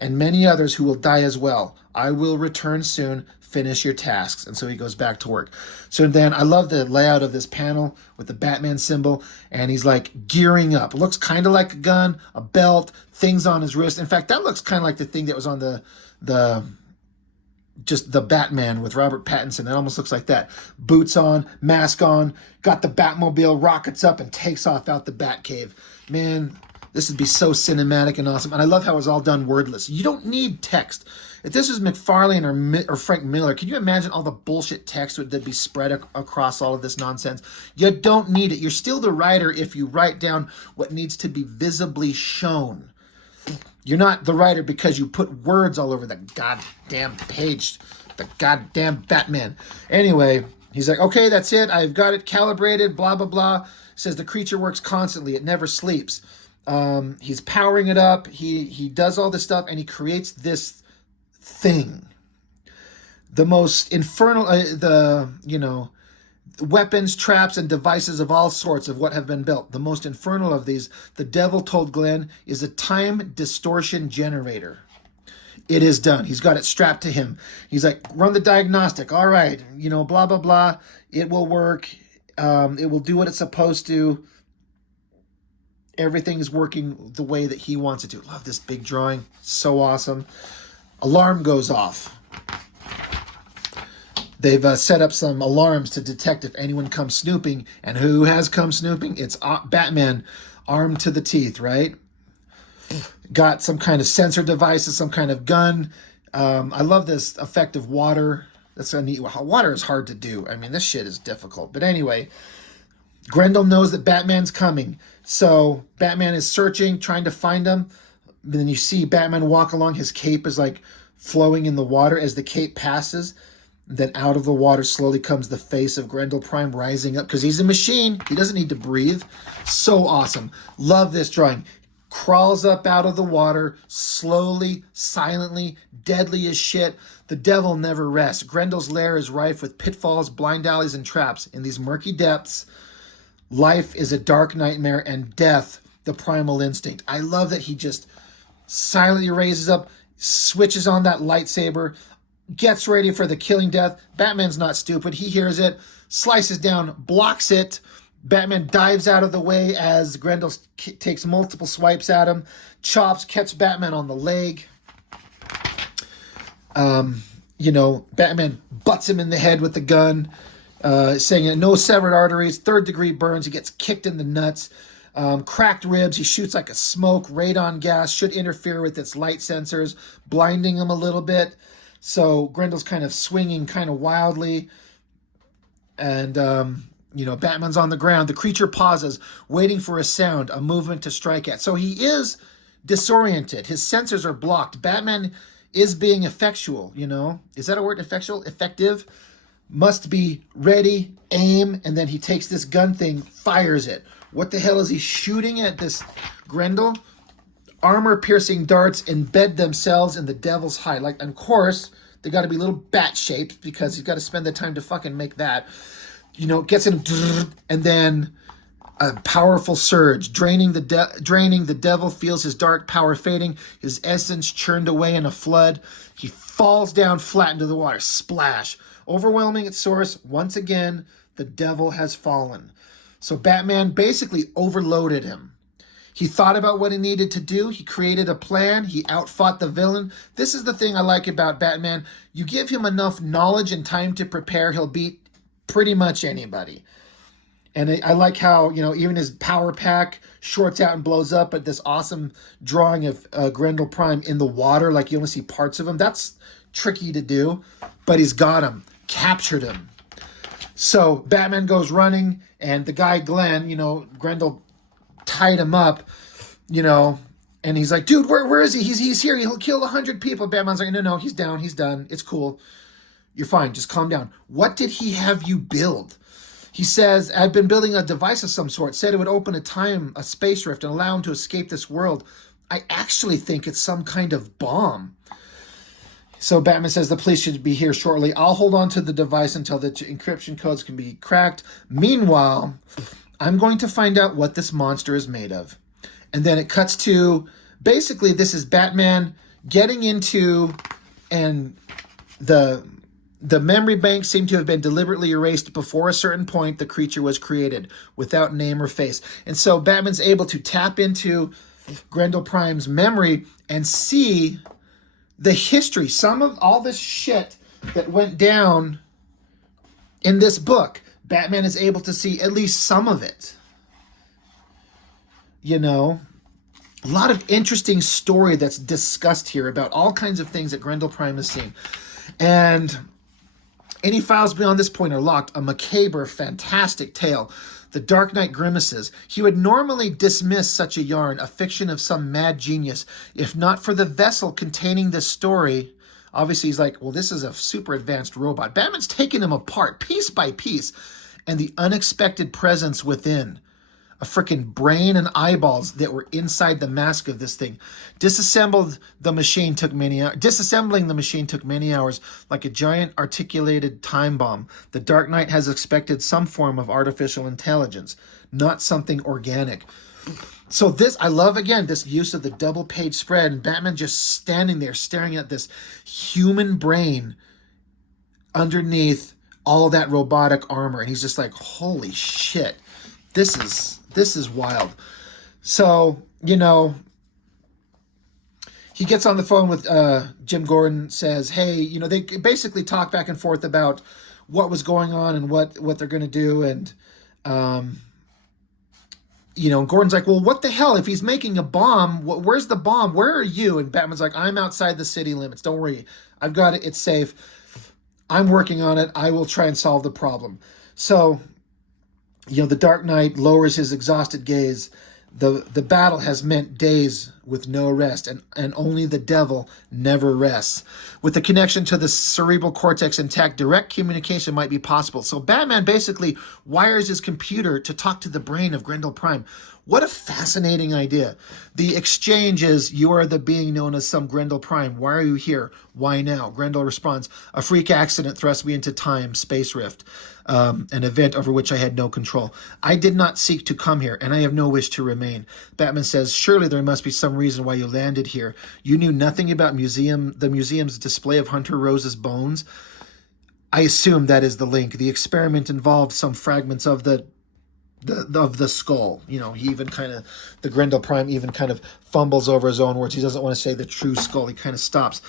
And many others who will die as well. I will return soon. Finish your tasks. And so he goes back to work. So then I love the layout of this panel with the Batman symbol. And he's like gearing up. It looks kind of like a gun, a belt, things on his wrist. In fact, that looks kind of like the thing that was on the Batman with Robert Pattinson. It almost looks like that. Boots on, mask on, got the Batmobile, rockets up, and takes off out the Batcave. Man, this would be so cinematic and awesome. And I love how it's all done wordless. You don't need text. If this was McFarlane or Frank Miller, can you imagine all the bullshit text that'd be spread across all of this nonsense? You don't need it. You're still the writer if you write down what needs to be visibly shown. You're not the writer because you put words all over the goddamn page, the goddamn Batman. Anyway, he's like, okay, that's it. I've got it calibrated, blah, blah, blah. Says the creature works constantly. It never sleeps. He's powering it up. He does all this stuff, and he creates this thing. The most infernal, weapons, traps, and devices of all sorts of what have been built. The most infernal of these, the devil told Glenn, is a time distortion generator. It is done. He's got it strapped to him. He's like, run the diagnostic. All right, blah, blah, blah. It will work. It will do what it's supposed to. Everything is working the way that he wants it to. Love this big drawing. So awesome. Alarm goes off. They've set up some alarms to detect if anyone comes snooping. And who has come snooping? It's Batman, armed to the teeth, right? Got some kind of sensor devices, some kind of gun. I love this effect of water. That's a neat. Water is hard to do. I mean, this shit is difficult. But anyway, Grendel knows that Batman's coming. So Batman is searching, trying to find him. Then you see Batman walk along. His cape is like flowing in the water as the cape passes. Then out of the water slowly comes the face of Grendel Prime rising up because he's a machine. He doesn't need to breathe. So awesome. Love this drawing. Crawls up out of the water slowly, silently, deadly as shit. The devil never rests. Grendel's lair is rife with pitfalls, blind alleys, and traps. In these murky depths, life is a dark nightmare and death the primal instinct. I love that he just silently raises up, switches on that lightsaber, gets ready for the killing death. Batman's not stupid. He hears it, slices down, blocks it. Batman dives out of the way as Grendel takes multiple swipes at him. Chops, catch Batman on the leg. Batman butts him in the head with the gun, saying no severed arteries, 3rd-degree burns. He gets kicked in the nuts. Cracked ribs. He shoots like a smoke. Radon gas should interfere with its light sensors, blinding him a little bit. So Grendel's kind of swinging kind of wildly. And, Batman's on the ground. The creature pauses, waiting for a sound, a movement to strike at. So he is disoriented. His sensors are blocked. Batman is being effectual, Is that a word? Effectual? Effective? Must be ready, aim, and then he takes this gun thing, fires it. What the hell is he shooting at this Grendel? Armor-piercing darts embed themselves in the devil's hide. Like, of course, they got to be little bat-shaped because he's got to spend the time to fucking make that. Gets him, and then A powerful surge, draining the devil feels his dark power fading, his essence churned away in a flood. He falls down flat into the water. Splash. Overwhelming its source. Once again, the devil has fallen. So Batman basically overloaded him. He thought about what he needed to do. He created a plan. He outfought the villain. This is the thing I like about Batman. You give him enough knowledge and time to prepare, he'll beat pretty much anybody. And I like how, even his power pack shorts out and blows up, but this awesome drawing of Grendel Prime in the water, like you only see parts of him. That's tricky to do, but he's got him, captured him. So Batman goes running, and the guy Glenn, Grendel tied him up, and he's like, dude, where is he? He's here. He'll kill 100 people. Batman's like, no, he's down. He's done. It's cool. You're fine. Just calm down. What did he have you build? He says, I've been building a device of some sort. Said it would open a space rift and allow him to escape this world. I actually think it's some kind of bomb. So Batman says the police should be here shortly. I'll hold on to the device until the encryption codes can be cracked. Meanwhile, I'm going to find out what this monster is made of. And then it cuts to, basically, this is Batman getting into, and the memory banks seem to have been deliberately erased before a certain point the creature was created, without name or face. And so Batman's able to tap into Grendel Prime's memory and see the history, some of all this shit that went down in this book. Batman is able to see at least some of it. A lot of interesting story that's discussed here about all kinds of things that Grendel Prime has seen. And any files beyond this point are locked. A macabre, fantastic tale. The Dark Knight grimaces. He would normally dismiss such a yarn, a fiction of some mad genius, if not for the vessel containing this story. Obviously, he's like, well, this is a super advanced robot. Batman's taking him apart, piece by piece. And the unexpected presence within. A freaking brain and eyeballs that were inside the mask of this thing. Disassembling the machine took many hours, like a giant articulated time bomb. The Dark Knight has expected some form of artificial intelligence, not something organic. So this, I love, again, this use of the double page spread, and Batman just standing there staring at this human brain underneath all that robotic armor. And he's just like, holy shit, this is wild. So, he gets on the phone with Jim Gordon, says, hey, they basically talk back and forth about what was going on and what they're going to do. And, Gordon's like, well, what the hell? If he's making a bomb, where's the bomb? Where are you? And Batman's like, I'm outside the city limits. Don't worry. I've got it. It's safe. I'm working on it. I will try and solve the problem. So, the Dark Knight lowers his exhausted gaze. The battle has meant days with no rest, and only the devil never rests. With the connection to the cerebral cortex intact, direct communication might be possible. So Batman basically wires his computer to talk to the brain of Grendel Prime. What a fascinating idea. The exchange is, you are the being known as some Grendel Prime. Why are you here? Why now? Grendel responds, a freak accident thrust me into time, space rift. An event over which I had no control. I did not seek to come here, and I have no wish to remain. Batman says, surely there must be some reason why you landed here. You knew nothing about the museum's display of Hunter Rose's bones. I assume that is the link. The experiment involved some fragments of the skull. He even the Grendel Prime even kind of fumbles over his own words. He doesn't want to say the true skull. He kind of stops.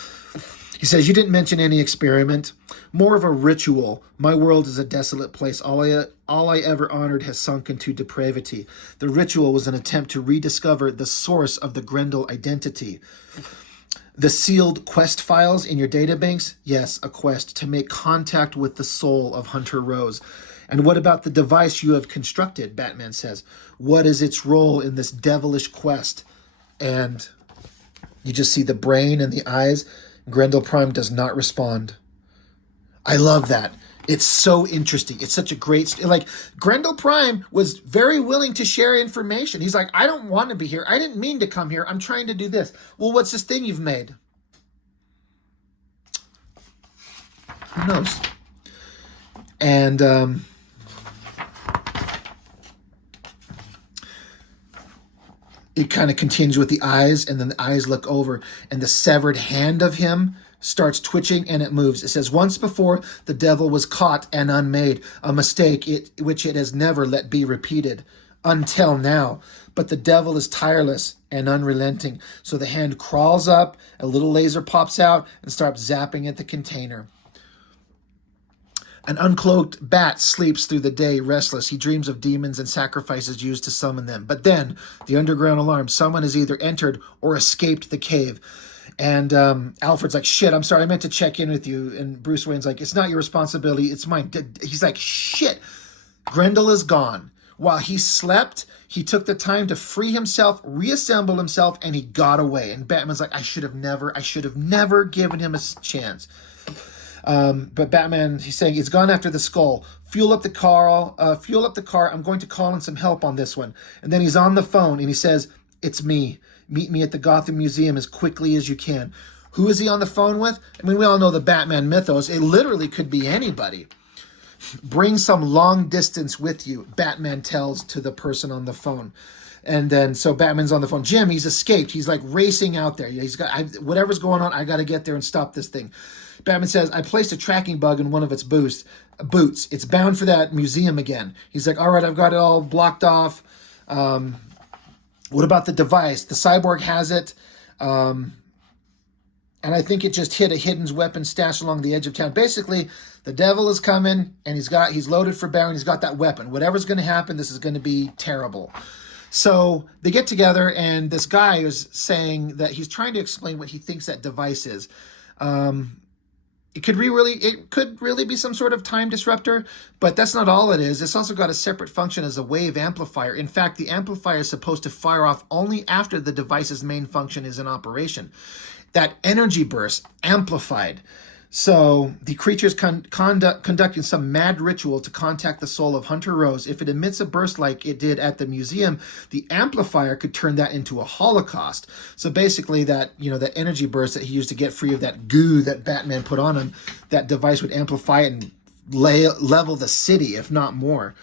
He says, you didn't mention any experiment. More of a ritual. My world is a desolate place. All I ever honored has sunk into depravity. The ritual was an attempt to rediscover the source of the Grendel identity. The sealed quest files in your databanks? Yes, a quest to make contact with the soul of Hunter Rose. And what about the device you have constructed? Batman says. What is its role in this devilish quest? And you just see the brain and the eyes. Grendel Prime does not respond. I love that. It's so interesting. It's such a great... Grendel Prime was very willing to share information. He's like, I don't want to be here. I didn't mean to come here. I'm trying to do this. Well, what's this thing you've made? Who knows? And it kind of continues with the eyes, and then the eyes look over, and the severed hand of him starts twitching, and it moves. It says, once before, the devil was caught and unmade, a mistake which it has never let be repeated until now. But the devil is tireless and unrelenting. So the hand crawls up, a little laser pops out, and starts zapping at the container. An uncloaked bat sleeps through the day, restless. He dreams of demons and sacrifices used to summon them. But then, the underground alarm, someone has either entered or escaped the cave. And Alfred's like, shit, I'm sorry, I meant to check in with you. And Bruce Wayne's like, it's not your responsibility, it's mine. He's like, shit, Grendel is gone. While he slept, he took the time to free himself, reassemble himself, and he got away. And Batman's like, I should have never given him a chance. But Batman, he's saying, he's gone after the skull. Fuel up the car. I'm going to call in some help on this one. And then he's on the phone and he says, it's me. Meet me at the Gotham Museum as quickly as you can. Who is he on the phone with? I mean, we all know the Batman mythos. It literally could be anybody. Bring some long distance with you, Batman tells to the person on the phone. And then, so Batman's on the phone. Jim, he's escaped. He's like racing out there. He's got, whatever's going on, I got to get there and stop this thing. Batman says, I placed a tracking bug in one of its boots. It's bound for that museum again. He's like, all right, I've got it all blocked off. What about the device? The cyborg has it. And I think it just hit a hidden weapon stashed along the edge of town. Basically, the devil is coming, and he's loaded for bear, and he's got that weapon. Whatever's going to happen, this is going to be terrible. So they get together, and this guy is saying that he's trying to explain what he thinks that device is. It could really be some sort of time disruptor, but that's not all it is. It's also got a separate function as a wave amplifier. In fact, the amplifier is supposed to fire off only after the device's main function is in operation. That energy burst amplified. So the creature's conducting some mad ritual to contact the soul of Hunter Rose. If it emits a burst like it did at the museum, the amplifier could turn that into a holocaust. So basically that energy burst that he used to get free of that goo that Batman put on him, that device would amplify it and level the city, if not more.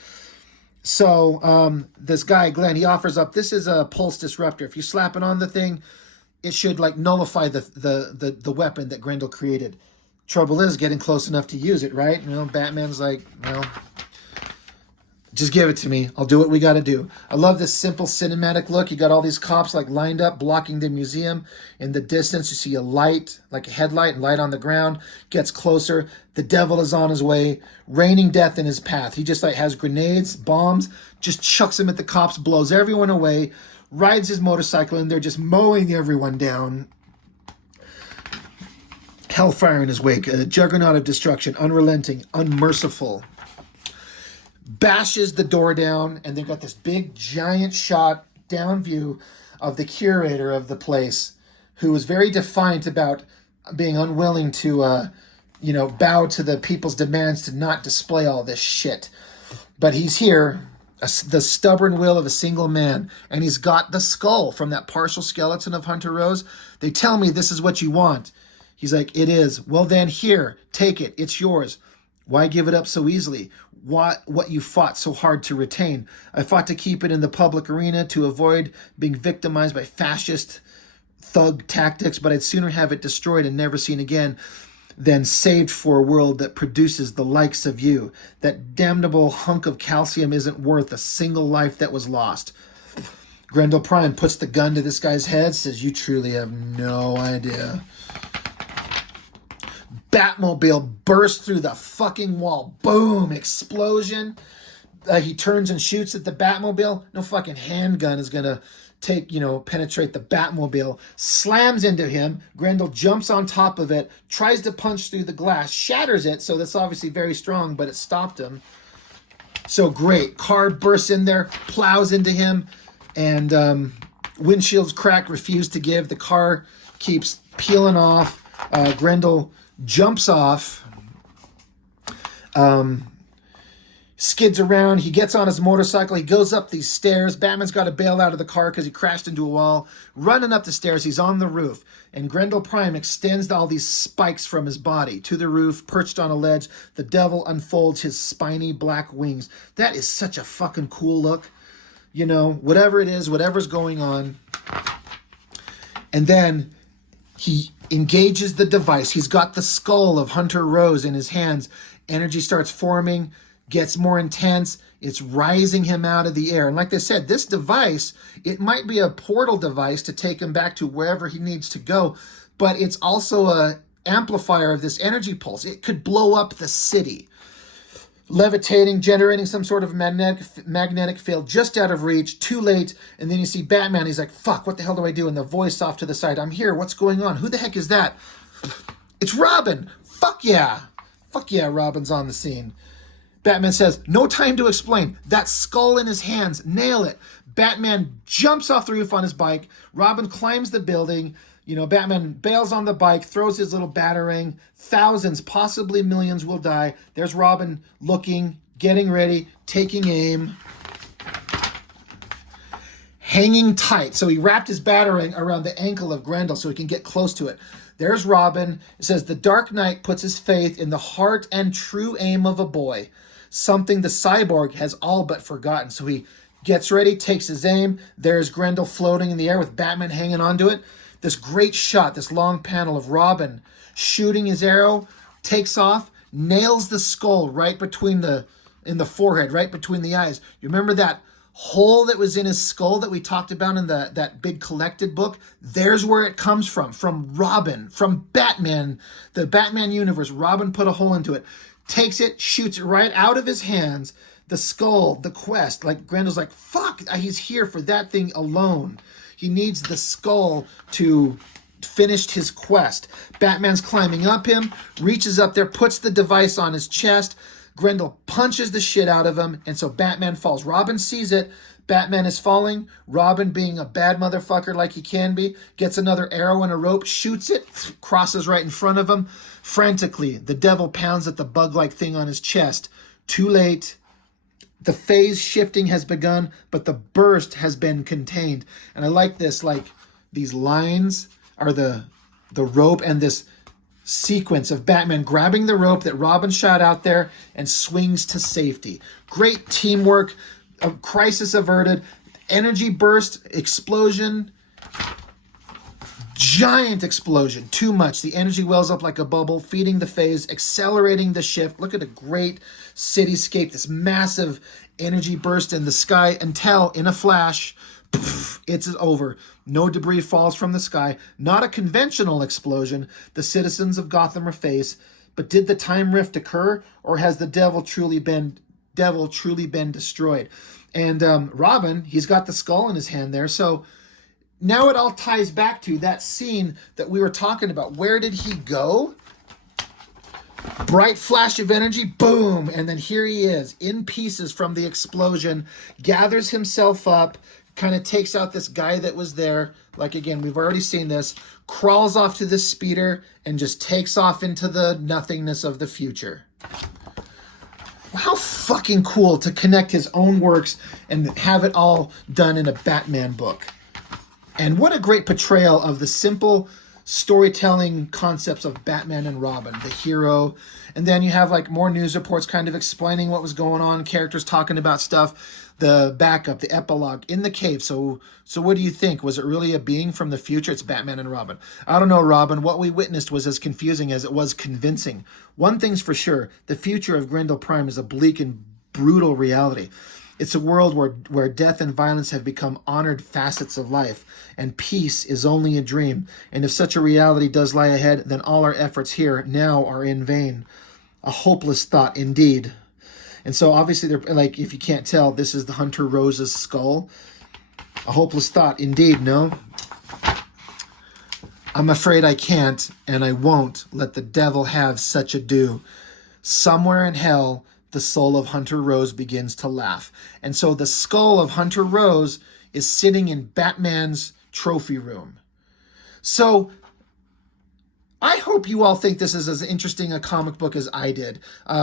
So this guy, Glenn, he offers up, this is a pulse disruptor. If you slap it on the thing, it should like nullify the weapon that Grendel created. Trouble is getting close enough to use it, right? Batman's like, well, just give it to me. I'll do what we got to do. I love this simple cinematic look. You got all these cops like lined up blocking the museum. In the distance, you see a light, like a headlight and light on the ground. Gets closer. The devil is on his way, raining death in his path. He just like has grenades, bombs, just chucks them at the cops, blows everyone away, rides his motorcycle, and they're just mowing everyone down. Hellfire in his wake, a juggernaut of destruction, unrelenting, unmerciful. Bashes the door down, and they've got this big, giant shot, down view of the curator of the place, who was very defiant about being unwilling to, bow to the people's demands to not display all this shit. But he's here, the stubborn will of a single man, and he's got the skull from that partial skeleton of Hunter Rose. They tell me this is what you want. He's like, it is. Well then, here, take it. It's yours. Why give it up so easily? What you fought so hard to retain? I fought to keep it in the public arena to avoid being victimized by fascist thug tactics, but I'd sooner have it destroyed and never seen again than saved for a world that produces the likes of you. That damnable hunk of calcium isn't worth a single life that was lost. Grendel Prime puts the gun to this guy's head, says, you truly have no idea. Batmobile bursts through the fucking wall. Boom! Explosion. He turns and shoots at the Batmobile. No fucking handgun is gonna penetrate the Batmobile. Slams into him. Grendel jumps on top of it, tries to punch through the glass, shatters it, so that's obviously very strong, but it stopped him. So great. Car bursts in there, plows into him, and windshield's cracked, refused to give. The car keeps peeling off. Grendel jumps off, skids around. He gets on his motorcycle. He goes up these stairs. Batman's got to bail out of the car because he crashed into a wall. Running up the stairs, he's on the roof. And Grendel Prime extends all these spikes from his body to the roof, perched on a ledge. The devil unfolds his spiny black wings. That is such a fucking cool look. you know, whatever it is, whatever's going on. And then he engages the device. He's got the skull of Hunter Rose in his hands. Energy starts forming, gets more intense. It's rising him out of the air. And like they said, this device, it might be a portal device to take him back to wherever he needs to go, but it's also a amplifier of this energy pulse. It could blow up the city. Levitating, generating some sort of magnetic field, just out of reach, too late. And then you see Batman, he's like, fuck, what the hell do I do? And the voice off to the side, I'm here, what's going on? Who the heck is that? It's Robin. Fuck yeah. Fuck yeah, Robin's on the scene. Batman says, no time to explain. That skull in his hands, nail it. Batman jumps off the roof on his bike. Robin climbs the building. You know, Batman bails on the bike, throws his little batarang. Thousands, possibly millions will die. There's Robin looking, getting ready, taking aim. Hanging tight. So he wrapped his batarang around the ankle of Grendel so he can get close to it. There's Robin. It says, the Dark Knight puts his faith in the heart and true aim of a boy. Something the cyborg has all but forgotten. So he gets ready, takes his aim. There's Grendel floating in the air with Batman hanging onto it. This great shot, this long panel of Robin shooting his arrow, takes off, nails the skull right between in the forehead, right between the eyes. You remember that hole that was in his skull that we talked about in that big collected book? There's where it comes from Robin, from Batman, the Batman universe. Robin put a hole into it, takes it, shoots it right out of his hands. The skull, the quest, like Grendel's like, fuck, he's here for that thing alone. He needs the skull to finish his quest. Batman's climbing up him, reaches up there, puts the device on his chest. Grendel punches the shit out of him, and so Batman falls. Robin sees it. Batman is falling. Robin, being a bad motherfucker like he can be, gets another arrow and a rope, shoots it, crosses right in front of him. Frantically, the devil pounds at the bug-like thing on his chest. Too late. The phase shifting has begun, but the burst has been contained. And I like this, like these lines are the rope and this sequence of Batman grabbing the rope that Robin shot out there and swings to safety. Great teamwork, a crisis averted, energy burst, explosion, giant explosion, too much. The energy wells up like a bubble, feeding the phase, accelerating the shift. Look at a great cityscape, this massive energy burst in the sky until, in a flash, poof, it's over. No debris falls from the sky. Not a conventional explosion. The citizens of Gotham are faced. But did the time rift occur, or has the devil truly been destroyed? And Robin, he's got the skull in his hand there, so now it all ties back to that scene that we were talking about. Where did he go? Bright flash of energy, boom, and then here he is, in pieces from the explosion, gathers himself up, kind of takes out this guy that was there. Like, again, we've already seen this. Crawls off to this speeder and just takes off into the nothingness of the future. How fucking cool to connect his own works and have it all done in a Batman book. And what a great portrayal of the simple storytelling concepts of Batman and Robin, the hero. And then you have like more news reports kind of explaining what was going on, characters talking about stuff, the backup, the epilogue in the cave. So what do you think? Was it really a being from the future? It's Batman and Robin. I don't know, Robin. What we witnessed was as confusing as it was convincing. One thing's for sure, the future of Grendel Prime is a bleak and brutal reality. It's a world where death and violence have become honored facets of life, and peace is only a dream. And if such a reality does lie ahead, then all our efforts here now are in vain. A hopeless thought indeed. And so obviously, they're like, if you can't tell, this is the Hunter Rose's skull. A hopeless thought indeed, no? I'm afraid I can't, and I won't let the devil have such ado. Somewhere in hell, the soul of Hunter Rose begins to laugh. And so the skull of Hunter Rose is sitting in Batman's trophy room. So I hope you all think this is as interesting a comic book as I did.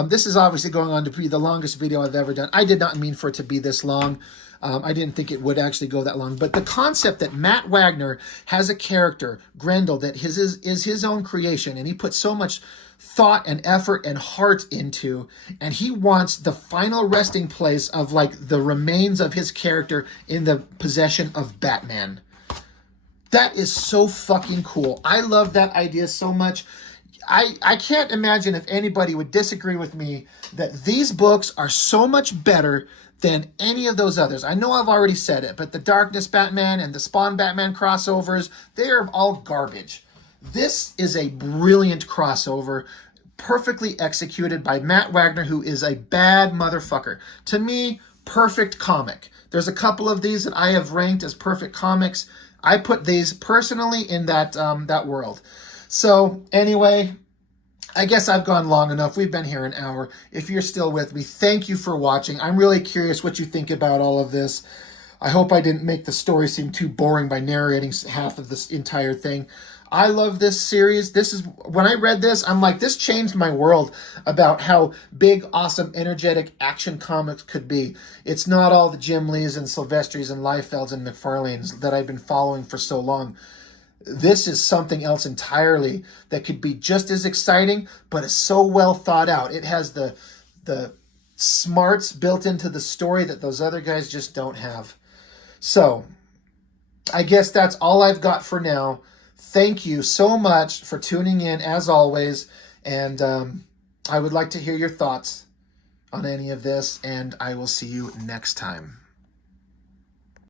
This is obviously going on to be the longest video I've ever done. I did not mean for it to be this long. I didn't think it would actually go that long. But the concept that Matt Wagner has a character, Grendel, that is his own creation, and he put so much thought and effort and heart into, and he wants the final resting place of like the remains of his character in the possession of Batman. That is so fucking cool. I love that idea so much. I can't imagine if anybody would disagree with me that these books are so much better than any of those others. I know I've already said it, but the Darkness Batman and the Spawn Batman crossovers, they are all garbage. This is a brilliant crossover, perfectly executed by Matt Wagner, who is a bad motherfucker. To me, perfect comic. There's a couple of these that I have ranked as perfect comics. I put these personally in that world. So anyway, I guess I've gone long enough. We've been here an hour. If you're still with me, thank you for watching. I'm really curious what you think about all of this. I hope I didn't make the story seem too boring by narrating half of this entire thing. I love this series. When I read this, I'm like, this changed my world about how big, awesome, energetic action comics could be. It's not all the Jim Lees and Silvestris and Liefelds and McFarlanes that I've been following for so long. This is something else entirely that could be just as exciting, but is so well thought out. It has the smarts built into the story that those other guys just don't have. So, I guess that's all I've got for now. Thank you so much for tuning in, as always, and I would like to hear your thoughts on any of this, and I will see you next time.